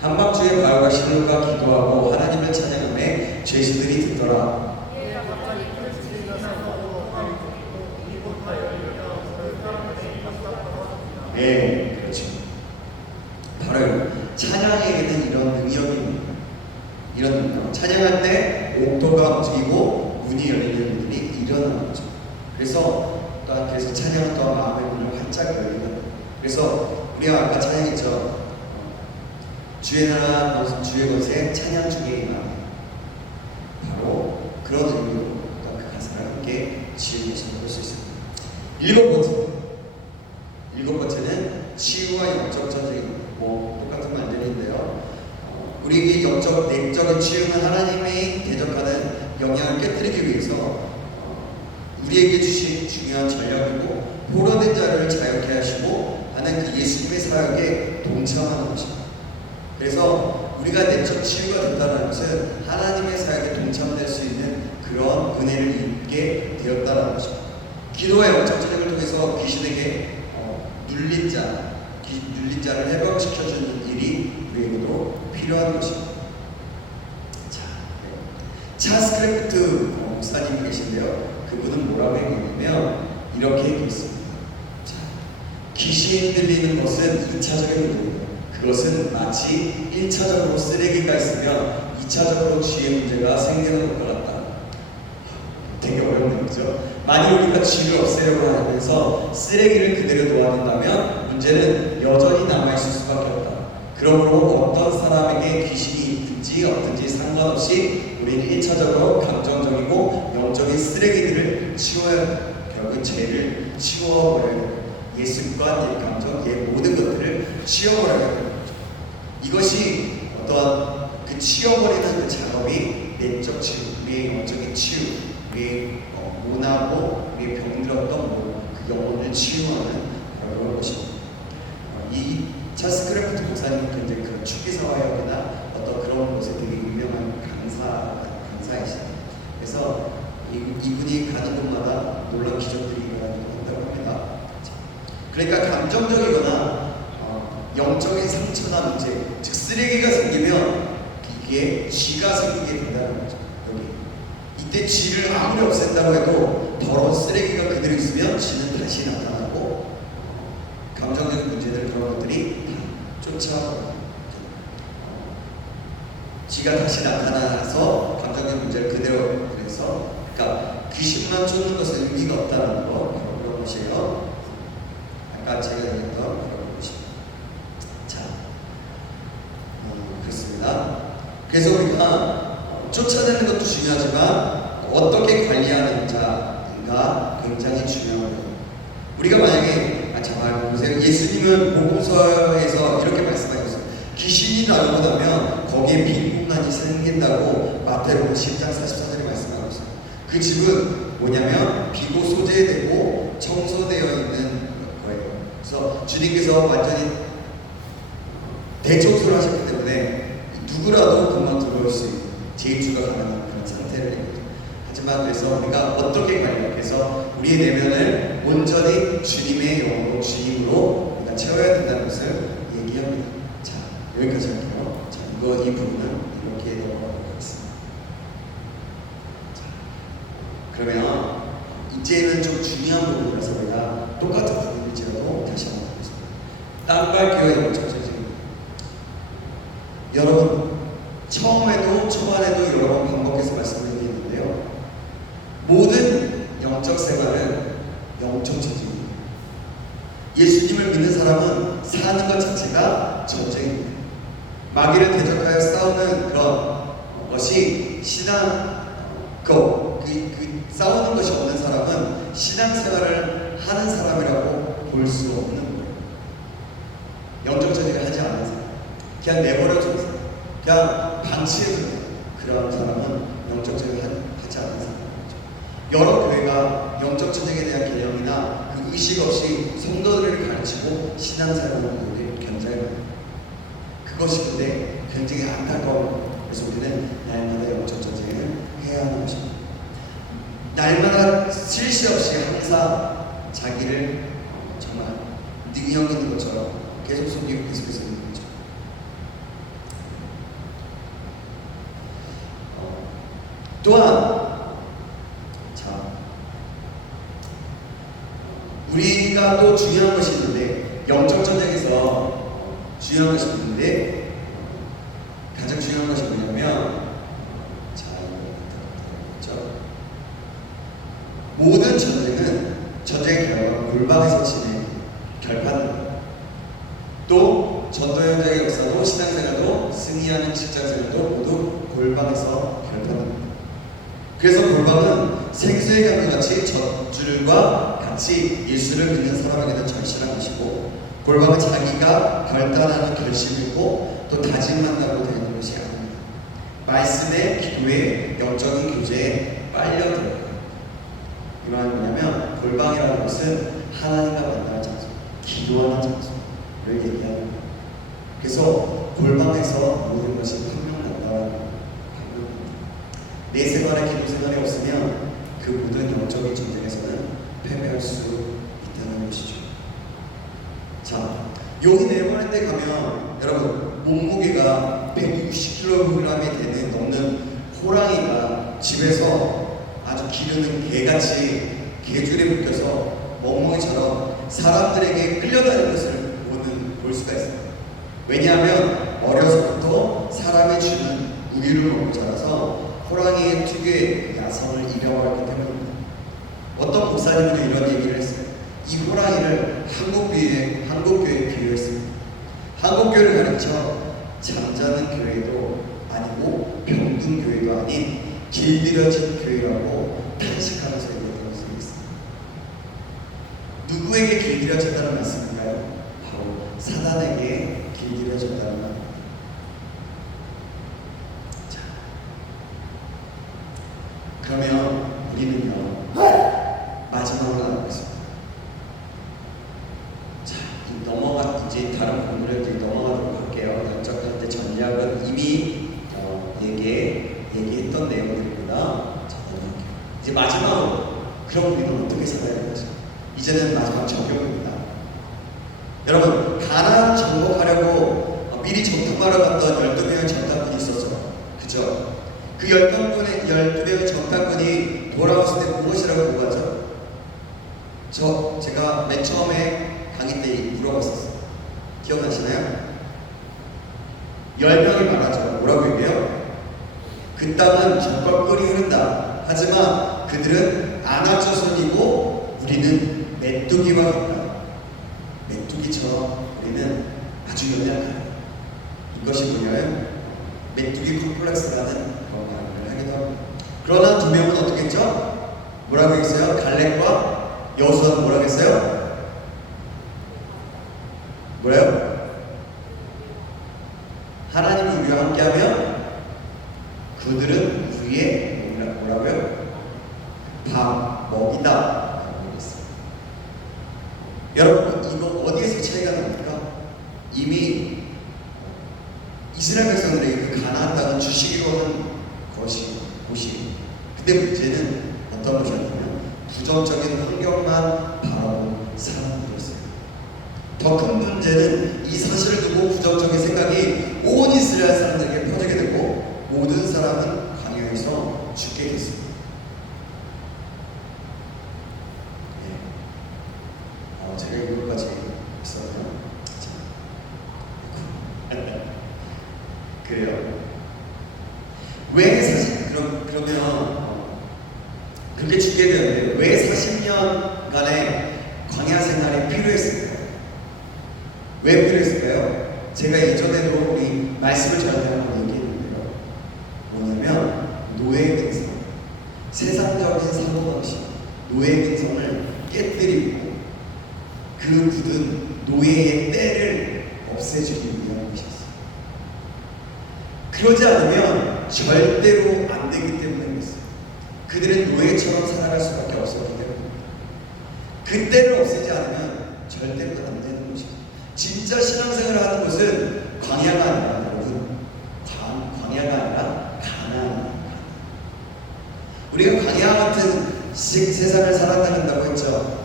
한밤중에 바울과 시므가 기도하고 하나님을 찬양하며 죄수들이 듣더라. 네, 그렇죠. 바로 찬양에게는 이런 능력이 있는 거예요. 이런 능력. 찬양할 때 옥토가 움직이고 문이 열리는 일들이 일어나는 거죠. 그래서 찬양은 또한 마음의 문을 활짝 열리는 거예요. 그래서 우리가 아까 찬양했죠. 주의 나라 주의 것에 찬양 중에 임하네. 바로 그런 의미로 그 가사를 함께 지으면서 볼 수 있습니다. 일곱 번째는 치유와 영적 전쟁. 똑같은 말들인데요. 우리에게 영적, 내적인 치유는 하나님이 대적하는 영향을 깨뜨리기 위해서 우리에게 주신 중요한 전략이고 포로된 자를 자유케 하시고 하는 그 예수님의 사역에 동참하는 것입니다. 그래서 우리가 내적 치유가 된다는 것은 하나님의 사역에 동참될 수 있는 그런 은혜를 입게 되었다는 것입니다. 기도의 영적 전쟁을 통해서 귀신에게 눌린 자를 해방시켜주는 일이 우리에게도 필요한 것입니다. 자, 찰스 크래프트 목사님이 계신데요. 그분은 뭐라고 얘기했냐면 이렇게 얘기했습니다. 자, 귀신 들리는 것은 2차적인 문제입니다. 그것은 마치 1차적으로 쓰레기가 있으면 2차적으로 쥐의 문제가 생기는 것과 같다. 되게 어렵네요, 그죠? 만일 우리가 쥐를 없애려고 하면서 쓰레기를 그대로 놓아둔다면 문제는 여전히 남아있을 수밖에 없다. 그러므로 어떤 사람에게 귀신이 있든지 없든지 상관없이 우리는 1차적으로 감정적이고 영적인 쓰레기들을 치워야 합니다. 결국 죄를 치워버려야 됩니다. 옛 습관, 옛 감정, 옛 모든 것들을 치워버려야 됩니다. 이것이 어떠한 그 치워버리는 그 작업이 내적 치유, 우리의 영적인 치유, 우리의 모나고 우리의 병들었던 그 영혼을 치유하는 그런 것입니다. 이 찰스 크래프트 목사님은 굉장히 그런 축기사화역이나 어떤 그런 곳에 되게 유명한 강사이십니다. 그래서 이분이 가는 곳마다 놀라운 기적들이 일어난다고 합니다. 그러니까 감정적이거나 영적인 상처나 문제, 즉 쓰레기가 생기면 이게 쥐가 생기게 된다는 거죠. 여기 이때 쥐를 아무리 없앤다고 해도 더러운 쓰레기가 그대로 있으면 쥐는 다시 나타나고 감정적인 문제들 그런 것들이 쫓아오고 쥐가 다시 나타나서 감정적인 문제를 그대로 그래서 그러니까 귀신만 쫓는 것은 의미가 없다는 거 그런 것이에요. 아까 제가 얘기했던 그런 것입니다. 자, 그렇습니다. 그래서 우리가 쫓아내는 것도 중요하지만 어떻게 관리하는 자인가 굉장히 중요합니다. 우리가 만약에 잘 보세요. 예수님은 복음서에서 이렇게 말씀하셨어요. 귀신이 나오고 나면 거기에 빈 공간이 생긴다고 마태복음 10장 44절에 말씀하고 있어요. 그 집은 뭐냐면 비고 소재되고 청소되어 있는 거예요. 그래서 주님께서 완전히 대청소를 하셨기 때문에 누구라도 금방 들어올 수 있는 재입주가 가능한 그런 상태를 얘기해요. 하지만 그래서 우리가 어떻게 관리해요? 그래서 우리의 내면을 온전히 주님의 영으로 주님으로 우리가 채워야 된다는 것을 얘기합니다. 자, 여기까지 할게요. 자, 이 부분은 이렇게 넘어가도록 하겠습니다. 자, 그러면 이제는 좀 중요한 부분이라서 우리가 똑같은 부분일지라도 다시 한번 보겠습니다. 땅밟기와 영적 전쟁입니다. 여러분 초반에도 여러 번 반복해서 말씀드리는데요. 모든 영적 생활은 영적 전쟁입니다. 예수님을 믿는 사람은 사는 것 자체가 전쟁입니다. 마귀를 대적하여 싸우는 그런 것이 싸우는 것이 없는 사람은 신앙생활을 하는 사람이라고 볼 수 없는 거예요. 영적 전쟁을 하지 않는 사람, 그냥 내버려두는 사람, 그냥 방치해두는 그런 사람은 영적 전쟁을 하지 않는 사람이죠. 여러 교회가 영적 전쟁에 대한 개념이나 그 의식 없이 성도들을 가르치고 신앙생활하는 분들이 굉장히 많아요. 그것이 근데 굉장히 안타까운 거예요. 그래서 우리는 날마다 영적 전쟁을 해야 하는 것입니다. 날마다 쉴 새 없이 항상 자기를 정말 능력 있는 것처럼 계속 숨기고 계속해서 있는 거죠. 또한 우리가 또 중요한 것이 있는데 영적 전쟁에서 중요한 것이 있는데 가장 중요한 것이 뭐냐면 모든 전쟁은 전쟁의 결과가 골방에서 결판됩니다. 또 전도 현장의 역사도 신앙생활도 승리하는 직장생활도 모두 골방에서 결판됩니다. 그래서 골방은 생수의 강같이 젖줄과 같이 예수를 믿는 사람에게는 절실한 것이고 골방은 자기가 결단하는 결심이고 또 다짐한다고 되는 것이 아닙니다. 말씀의 기도의 영적인 교제에 빨려들어요. 이 말은 뭐냐면 골방이라는 것은 하나님과 만날 장소, 기도하는 장소를 얘기하는 거예요. 그래서 골방에서 모든 것이 판명난다는 거예요. 내 생활에 기도 생활이 없으면 여기 네버랜드 데 가면 여러분 몸무게가 160kg이 되는 넘는 호랑이가 집에서 아주 기르는 개같이 개줄에 묶여서 멍멍이처럼 사람들에게 끌려다니는 것을 볼 수가 있어요. 왜냐하면 어려서부터 사람이 주는 우유를 먹고 자라서 호랑이의 특유의 야성을 잃어버렸기 때문입니다. 어떤 목사님은 이런 얘기를 했어요. 이 호랑이를 한국교회에 비유했습니다. 한국교회를 가르쳐 잠자는 교회도 아니고 병든 교회도 아닌 길들여진 교회라고 탄식하면서 얘기했던 것이 있습니다. 누구에게 길들여졌다는 말씀인가요? 바로 사단에게 길들여졌다는 말. 자, 그러면 우리는요 마지막으로 나가겠습니다. 자, 이제 다른 공부를 넘어가도록 할게요. 영적할 때 전략은 이미 얘기했던 내용들입니다. 자, 넘어갈게요. 이제 마지막으로 그럼 우리는 어떻게 살아야 되는지 이제는 마지막 적용입니다. 여러분 가나안 정복하려고 미리 정탐하러 갔던 12명의 정탐꾼이 있었죠. 그죠? 그 12명의 정탐꾼이 돌아왔을 때 무엇이라고 보고하죠? 제가 맨 처음에 강의 때 물어봤었어요. 기억나시나요? 10명이 말하죠. 뭐라고 얘기해요? 그 땅은 젖과 꿀이 흐른다. 하지만 그들은 안악조선이고 우리는 메뚜기와 같다. 메뚜기처럼 우리는 아주 연약하다. 이것이 뭐냐면 메뚜기 콤플렉스라는 그런 말을 하기도 합니다. 그러나 두 명은 어떻게 했죠? 뭐라고 했어요? 갈렙과 여호수아는 뭐라고 했어요? 뭐래요? 하나님이 우리와 함께하면 그들은 우리의 뭐라고요? 밥 먹이다 라고 했어요. 여러분 이거 어디에서 차이가 납니까? 이미 이스라엘 백성들에게 그 가나안 땅은 주시기로 한 곳이. 근데 문제는 어떤 것이었냐면 부정적인 환경만 바라보는 사람들이었어요. 더 큰 문제는 이 사실을 두고 부정적인 생각이 온 이스라엘 사람들에게 퍼지게 되고 모든 사람은 광야에서 죽게 됐습니다. 제가 이거까지 했었나요? 그래요. 왜 사실 그러면 그렇게 죽게 되는데 왜 40년간의 광야 생활이 필요했을까요? 왜 필요했을까요? 제가 예전에도 우리 말씀을 전할 때 한번 얘기했는데요. 뭐냐면 노예 근성, 세상적인 사고방식, 노예 근성을 깨뜨리고 그 굳은 노예의 때를 없애주기 위한 것이었어요. 그러지 않으면 절대로 안 되기 때문이었어요. 그들은 노예처럼 살아갈 수밖에 없었기 때문입니다. 그 때를 없애지 않으면 절대로 안 되는 것이죠. 진짜 신앙생활을 하는 것은 광야가 아니라 여러분, 광야가 아니라 가나안입니다. 우리가 광야 같은 세상을 살아다닌다고 했죠.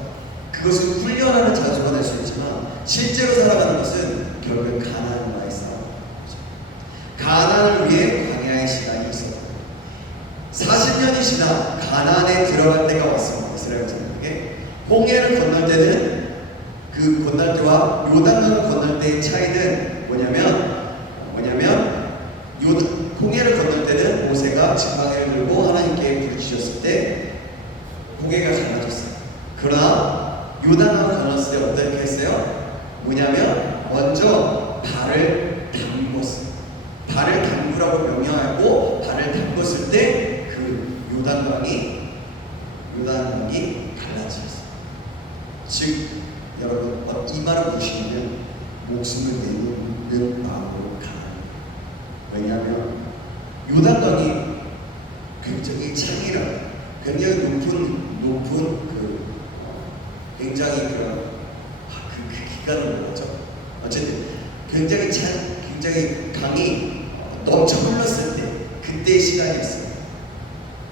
그것은 훈련하는 자주가 될 수 있지만 실제로 살아가는 것은 결국 가나안과의 싸움이죠. 가나안을 위해 광야의 시간이 있었고 40년이 지나 가나안에 들어갈 때가 왔습니다. 이스라엘 백성들에게 홍해를 건널 때는 그 건널 때와 요단강을 건널 때의 차이는 뭐냐면 홍해를 건널 때는 모세가 지팡이를 들고 하나님께 부르짖었을 때 홍해가 갈라졌어요. 그러나 요단강을 건넜을 때 어떻게 했어요? 뭐냐면 먼저 발을 담궜어요. 발을 담그라고 명령하고 발을 담궜을 때 그 요단강이 갈라졌어요. 즉 여러분 이 말을 보시면 목숨을 내놓는 마음으로 가는. 왜냐하면 요단강이 굉장히 창이라 굉장히 높은 굉장히 그 기간을 먹었죠. 어쨌든 굉장히 강이 넘쳐 흘렀을 때 그때의 시간이었어요.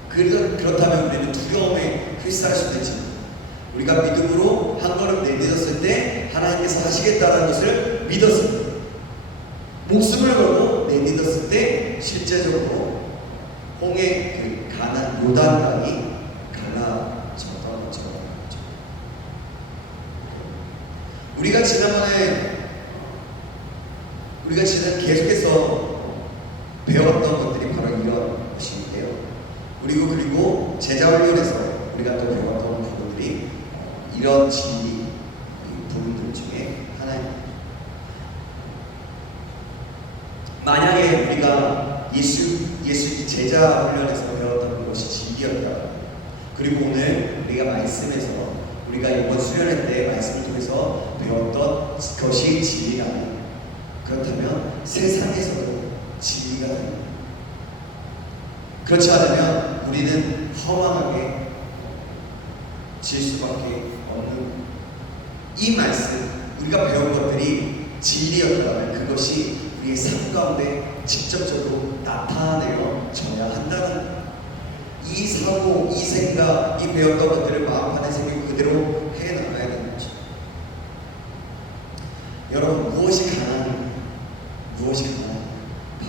그렇다면 우리는 두려움에 휩싸일 수도 있지만 우리가 믿음으로 한 걸음 내딛었을 때 하나님께서 하시겠다는 것을 믿었습니다. 목숨을 걸고 내딛었을 때 실제적으로 홍해 그 가난 요단강이 갈라졌던 것처럼 말이죠. 우리가 계속해서 배웠던 것들이 바로 이런 것인데요. 그리고 제자훈련에서 우리가 또 배웠던 부분들이 이런 진리 부분들 중에 하나입니다. 만약에 우리가 예수 제자 훈련에서 배웠던 것이 진리였다. 그리고 오늘 우리가 말씀에서 우리가 이번 수련회 때 말씀을 통해서 배웠던 것이 진리라면, 그렇다면 세상에서도 진리가 됩니다. 그렇지 않으면 우리는 허망하게 질 수밖에 없는 이 말씀, 우리가 배운 것들이 진리였다면 그것이 우리의 삶 가운데 직접적으로 나타내어져야 한다는 거예요. 이 사고, 이 생각, 이 배웠던 것들을 마음판에 새기고 그대로 해나가야 되는 거죠. 여러분, 무엇이 가난입니까? 무엇이 가난?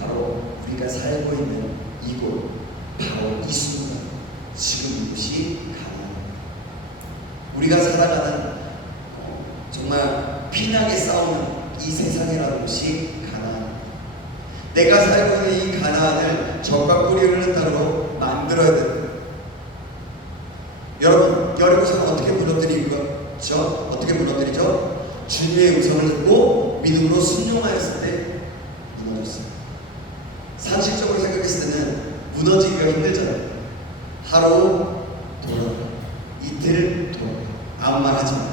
바로 우리가 살고 있는 이곳, 바로 이 순간, 지금 이것이 가난입니다. 우리가 살아가는 정말 피나게 싸우는 이 세상이라는 것이 가난. 내가 살고 있는 이 가난을 적과 꿀이 흐르는 땅으로 만들어야 됩니다. 여러분, 여리고성은 어떻게 무너뜨리죠? 어떻게 무너뜨리죠? 주님의 음성을 듣고 믿음으로 순종하였을 때 무너졌어요. 상식적으로 생각했을 때는 무너지기가 힘들잖아요. 하루 돌아, 이틀 돌아, 아무 말 하지 마.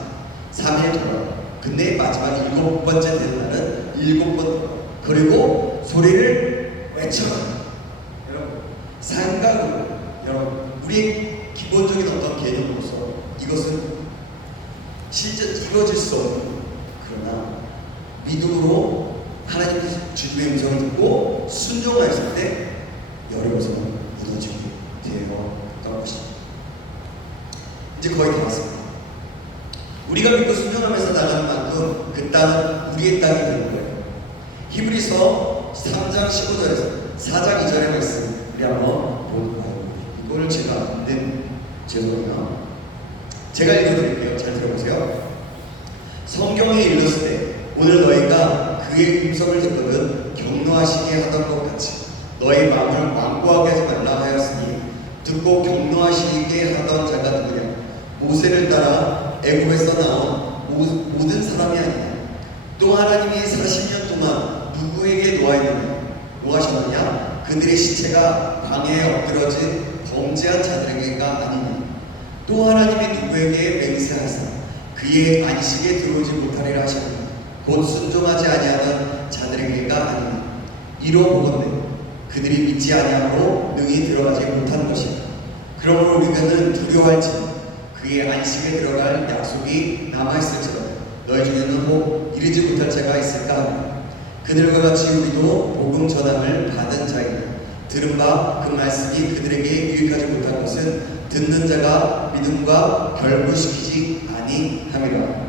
3일 돌아. 근데 마지막 7번째 되는 날은 7번 돌아. 그리고 소리를 외쳐요. 여러분, 생각으로, 여러분, 우리의 기본적인 어떤 개념으로서 이것은 실제 이루어질 수 없는, 그러나 믿음으로 하나님의 주님의 음성을 듣고 순종하였을 때 여리고성은 무너지게 되었던 것입니다. 이제 거의 다 왔습니다. 우리가 믿고 순종하면서 나가는 만큼 그 땅은 우리의 땅이 되는 거예요. 히브리서 3장 15절에서 4장 2절의 말씀 우리 한번 볼까요? 이거를 제가 죄송해요. 제가 읽어드릴게요. 잘 들어보세요. 성경에 읽었을 때 오늘 너희가 그의 음성을 듣거든 경노하시게 하던 것 같이 너희 마음을 완고하게 하지 말라 하였으니 듣고 경노하시게 하던 자가 누구냐? 모세를 따라 애굽에서 나온 모든 사람이 아니냐? 또 하나님이 40년 동안 누구에게 노하셨느냐? 그들의 시체가 광야에 엎드러진 범죄한 자들에게가 아니냐? 또 하나님이 누구에게 맹세하사 그의 안식에 들어오지 못하리라 하셨느냐? 곧 순종하지 아니하던 자들에게가 아니냐? 이로 보건대 그들이 믿지 아니함으로 능히 들어가지 못한 것이다. 그러므로 우리는 두려워할지 그의 안식에 들어갈 약속이 남아있을지라도 너희 중에는 혹 이르지 못할 자가 있을까 하며 그들과 같이 우리도 복음 전함을 받은 자이다. 들은 바 그 말씀이 그들에게 유익하지 못한 것은 듣는 자가 믿음과 결부시키지 아니함이라.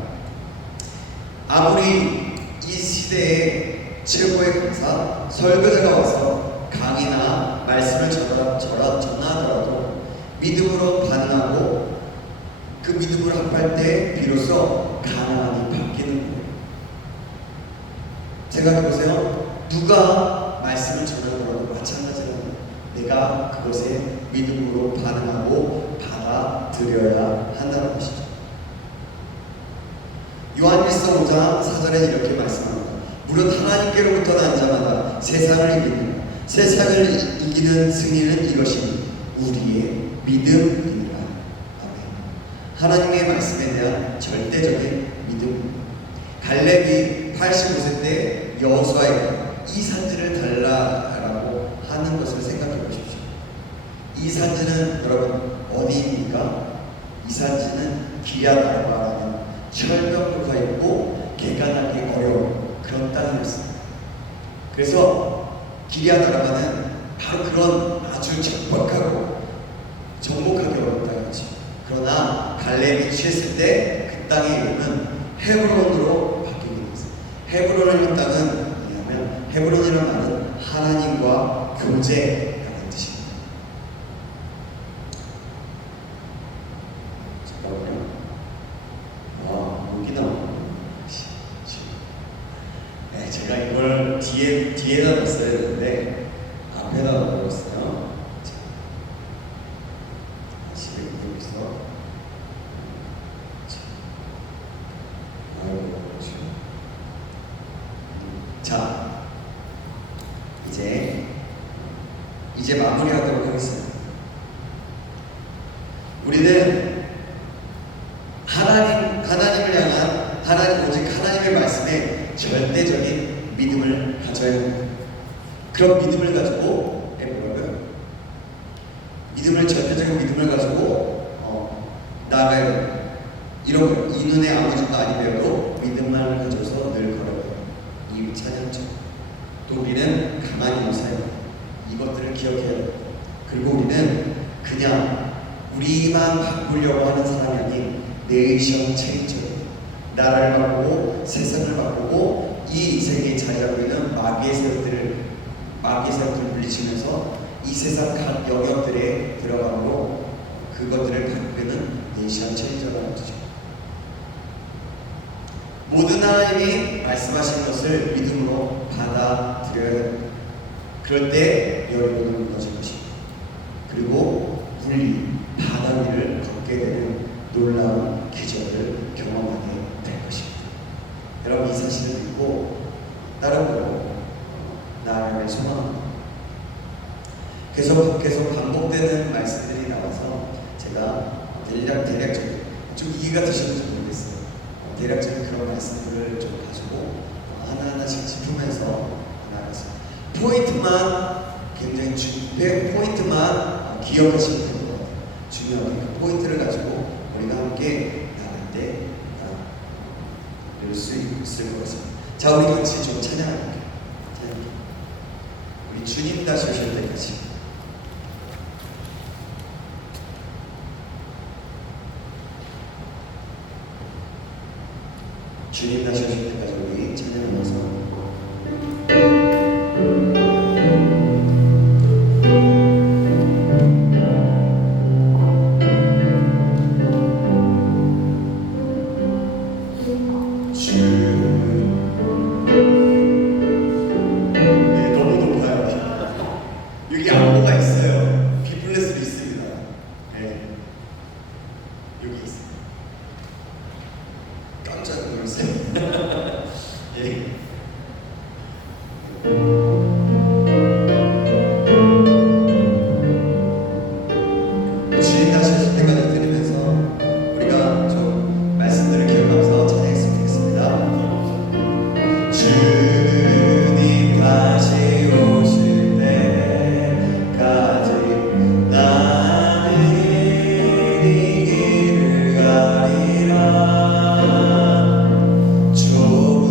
아무리 이 시대의 최고의 강사, 설교자가 와서 강의나 말씀을 전하더라도 믿음으로 반응하고 그 믿음을 합할 때 비로소 가난이 바뀌는 거예요. 생각해보세요. 누가 말씀을 전하더라도 마찬가지라고 내가 그것에 믿음으로 반응하고 받아들여야 한다는 것이죠. 요한일서 5장 4절에 이렇게 말씀합니다. 무릇 하나님께로부터 난 자마다 세상을 이기느라 세상을 이기는 승리는 이것이니 우리의 믿음이니라. 아멘. 하나님의 말씀에 대한 절대적인 믿음. 갈렙이 85세 때 여호수아에게 이 산지를 달라라고 하는 것을 생각해 보십시오. 이 산지는 여러분 어디입니까? 이 산지는 기랴다바라는 철벽구가 있고 개간하기 어려운 그런 땅이었습니다. 그래서 기랴다바는 바로 그런 아주 적박하고 정복하기 어려운 땅이었죠. 그러나 갈렙이 취했을 때 그 땅의 이름은 헤브론으로 바뀌게 됐어요. 헤브론이라는 땅은 뭐냐면 헤브론이라는 말은 하나님과 교제라는 뜻입니다. 잠깐만요. 여기 나오네. 네, 제가 이걸 뒤에다 넣었어야 되는데 앞에다 넣었어요. 자, 다시 여기서 자, 이제 마무리하도록 하겠습니다. 우리는 하나님을 향한 오직 하나님의 말씀에 절대적인 믿음을 가져야 합니다. 그런 믿음을 가지고 뭐라고요? 절대적인 믿음을 가지고 나아가야 됩니다. 이런 거, 이 눈에 아무것도 아니 배워도 믿음만 가져서 늘 걸어요. 이 찬양처. 또 우리는 가만히 못살아요. 이것들을 기억해야 돼요. 그리고 우리는 그냥 우리만 바꾸려고 하는 사람이 아닌 네이션 체인저예요. 나라를 바꾸고 세상을 바꾸고 이 세계에 자리하고 있는 마귀의 세력들을 물리치면서 이 세상 각 영역들에 들어가므로 그것들을 바꾸는 네이션 체인저라는 뜻이죠. 모든 하나님이 말씀하신 것을 믿음으로 받아들여야 됩니다. 그럴 때 여러분은 무너질 것입니다. 그리고 바다 위를 걷게 되는 놀라운 기적을 경험하게 될 것입니다. 여러분 이 사실을 믿고 따르고 나아가길 소망합니다. 계속 반복되는 말씀들이 나와서 제가 대략적인 좀 이해가 되시는지 모르겠어요. 대략적인 그런 말씀들을 좀 가지고 하나하나씩 짚으면서 나가서 포인트만 굉장히 포인트만 기억하시면 될 것 같아요. 중요한 그 포인트를 가지고 우리가 함께 나갈 때 될 수 있을 것 같습니다. 자, 우리 같이 좀 찬양할게요. 우리 주님 다시 오실 때까지. 주님 다시 오실 때까지 우리 찬양하면서 너무 높아요. 여기 안무가 있어요. B 플랫도 있습니다. 네. 여기 있어요. 깜짝 놀랐어요. 예. 주님 다시 오실 때까지 들으면서 우리가 좀 말씀들을 기억하면서 찬양했으면 좋겠습니다. 주님 다시 오실 때까지 나는 이 길을 가리라. 좁은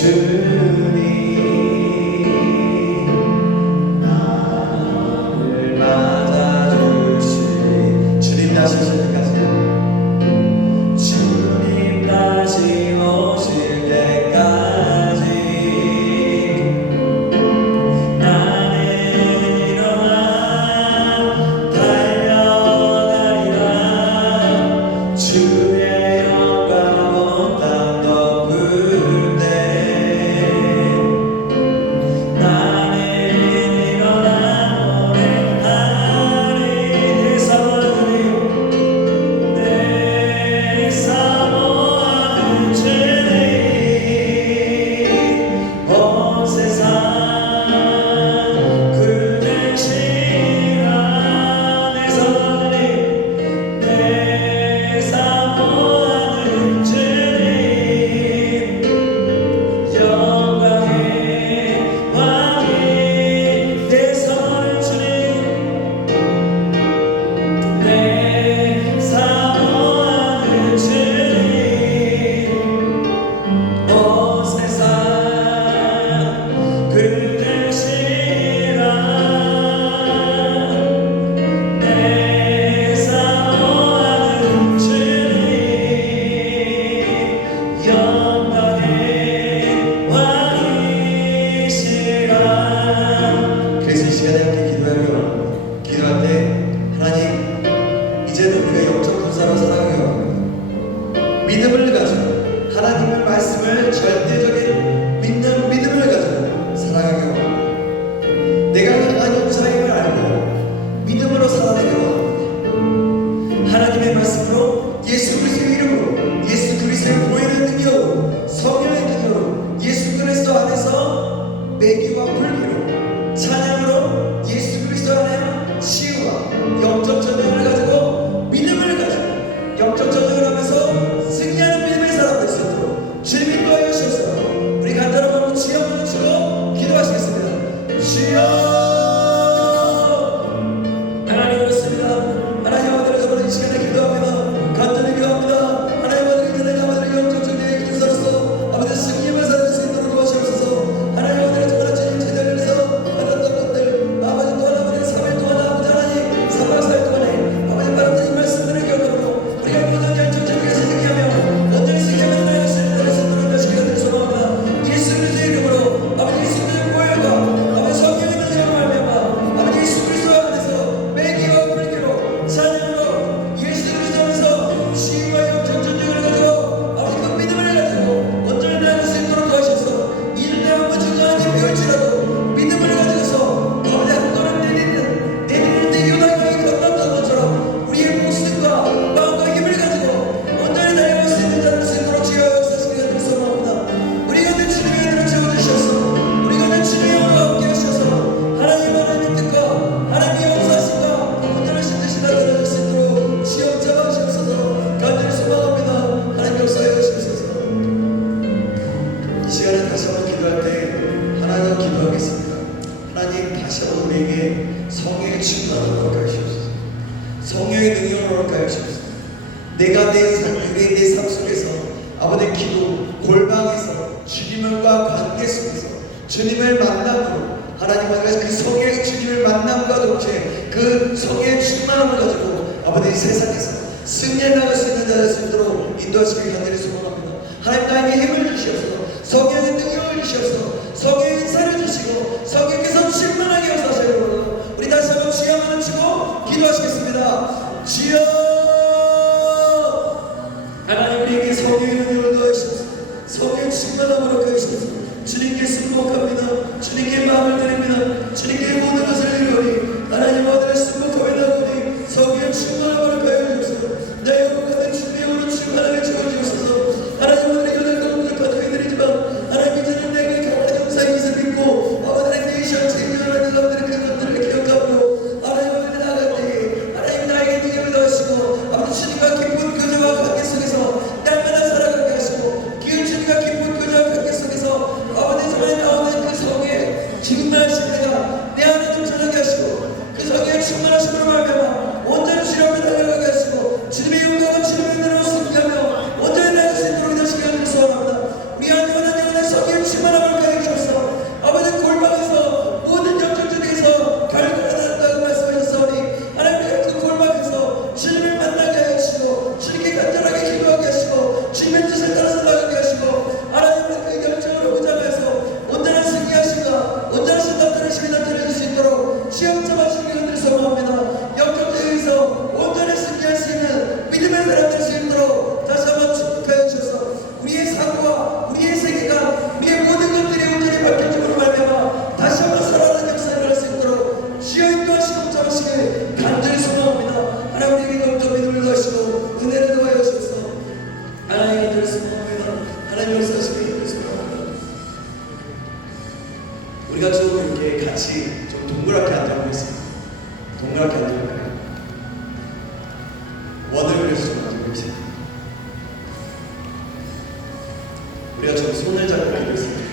주님 나를 맞아주시리. 주님 다시 오실 때까지, 주님 다시 오실 때까지 나는 일어나 달려가리라. 주의 영광 온 땅 덮을 때 나는 일어나 노래하리. 내 사모하는 주님 온 세상 그대시라. 내 사모하는 주님 영광의 왕이. 내 사모하는 주님, 내 사모하는 주님 온 세상 그대시라. 내 사모하는 주님 영광의 왕이시라. 그래서 이 시간에 함께 기도할 때 하나님, 이제는 우리가 영적 군사로 살아가요. 믿음을 가지고 하나님의 말씀을 절대적인 믿는 믿음을 가지고 살아가게 합니다. 내가 강한 용사임을 알고 믿음으로 살아내게 합니다. 하나님의 말씀으로, 예수 그리스도의 이름으로, 예수 그리스도의 보이는 능력으로, 성령의 능력으로, 예수 그리스도 안에서 매기와 불기로, 찬양으로, 예수 그리스도 안에 치유와 영적 전쟁을 가지고, 믿음을 가지고 영적 전쟁을 하면서 승리하는 믿음의 사람 될 수 있도록 주님 인도하여 주셔서 우리 간단한 마음으로 주여 한번 치고 기도하시겠습니다. 주여 하나님 그렇습니다. 하나님 아버지를 저는 이 시간에 기도합니다. 간절히 기도합니다. 하나님 아버지, 이제는 아버지의 영적 전쟁의 군사로서 아버지 승리를 살릴 수 있도록 도와주옵소서. 하나님 아버지를 정말 주님 제자리에서 받았던 것들 아버지 또한 아버지 3일 동안 아버지 하나님 3박 4일 동안에 아버지 받았던 이 말씀들을 기억하므로 우리가 모든 영적 전쟁에서 승리하며 온전히 승리하며 나아갈 수 있는 날을 선도하며 시간을 소망합니다. 예수 그리스도의 이름으로 아버지 예수 그리스도의 보혈과 아버지 성령의 능력을 말미암아 아버지 예수 그리스도 안에서 매기와 불기로 찬양으로 예수 그리스도 안에서 치유와 영적 전쟁을 가지고 아버지 그 믿음을 가지고 온전히 나아갈 수 있도록 도와주셔서 이를 내가 한번 증거하는 게 배울지라도 믿음을 가지고서 아버지 한 걸음 내딛는 때 요단강이 건넜던 것처럼 우리의 목숨과 마음과 힘을 가지고 온전히 달려갈 수 있는 자를 수 있도록 주여 역사하시게 하는 소망합니다. 우리 가운데 주님의 은혜를 채워주셔서 우리 가운데 주님의 영광과 함께 하셔서 하나님의 뜻과 하나님의 역사하심과 온전하신 뜻이 나타나질 수 있도록 지어 잡아주셔서 간절히 소망합니다. 하나님 역사해 주시옵소서. 이 시간에 다시 한번 기도할 때 하나님 기도하겠습니다. 하나님 다시 한번 우리에게 성령의 충만을 허락하여 주옵소서. 성령의 능력을 허락하여 주옵소서. 내가 내 삶 속에서 아버지 기도 골방에서 주님과 관계 속에서 주님을 만남으로 하나님 아버지 그 성령의 주님을 만남과 동시에 그 성령의 충만함을 가지고 아버지 세상에서 승리해 나갈 수 있는 자를 수 있도록 인도하시길 간절히 소망합니다. 하나님 나에게 힘을 주시옵소서. 성령의 능력을 주시옵소서. 성령의 인사를 주시고 성령께서 충만하게 역사하시고 우리 다시 한번 주여 한번 치고 기도하시겠습니다. 주여 하나님 우리에게 성령의 능력을 더하시옵소서. 성령의 충만함으로 가시옵소서. 주님께 순복합니다. 주님께 마음을 드립니다. 주님께 모든 것을 이루오니 하나님 아버지를 순복하며 나오니 성령의 충만함으로 가여 주옵소서. 나의 영광과 주님의 영으로 충만하게 채워주옵소서. 하나님 아버지 이전에 너무 부족한 저희들이지만 하나님 이제는 내게 강한 영사의 것을 믿고 아버지 내이션 책임을 하는 사람들의 그것들을 기억하므로 하나님 아버지 나아갈 때에 하나님 나에게 능력을 더하시고 아버지 주님과 기쁜 교제와 관계 속에서 날마다 살아가게 하시고 기운 주님과 기쁜 교제와 관계 속에서 아버지 하나님 나오는 그 성에 충만하신 내가 내 안에 좀 의학적으로 이렇게 같이 좀 동그랗게 앉아보겠습니다. 동그랗게 앉아볼까요? 원을 그려서 좀 앉아보겠습니다. 우리가 좀 손을 잡고 기도했습니다.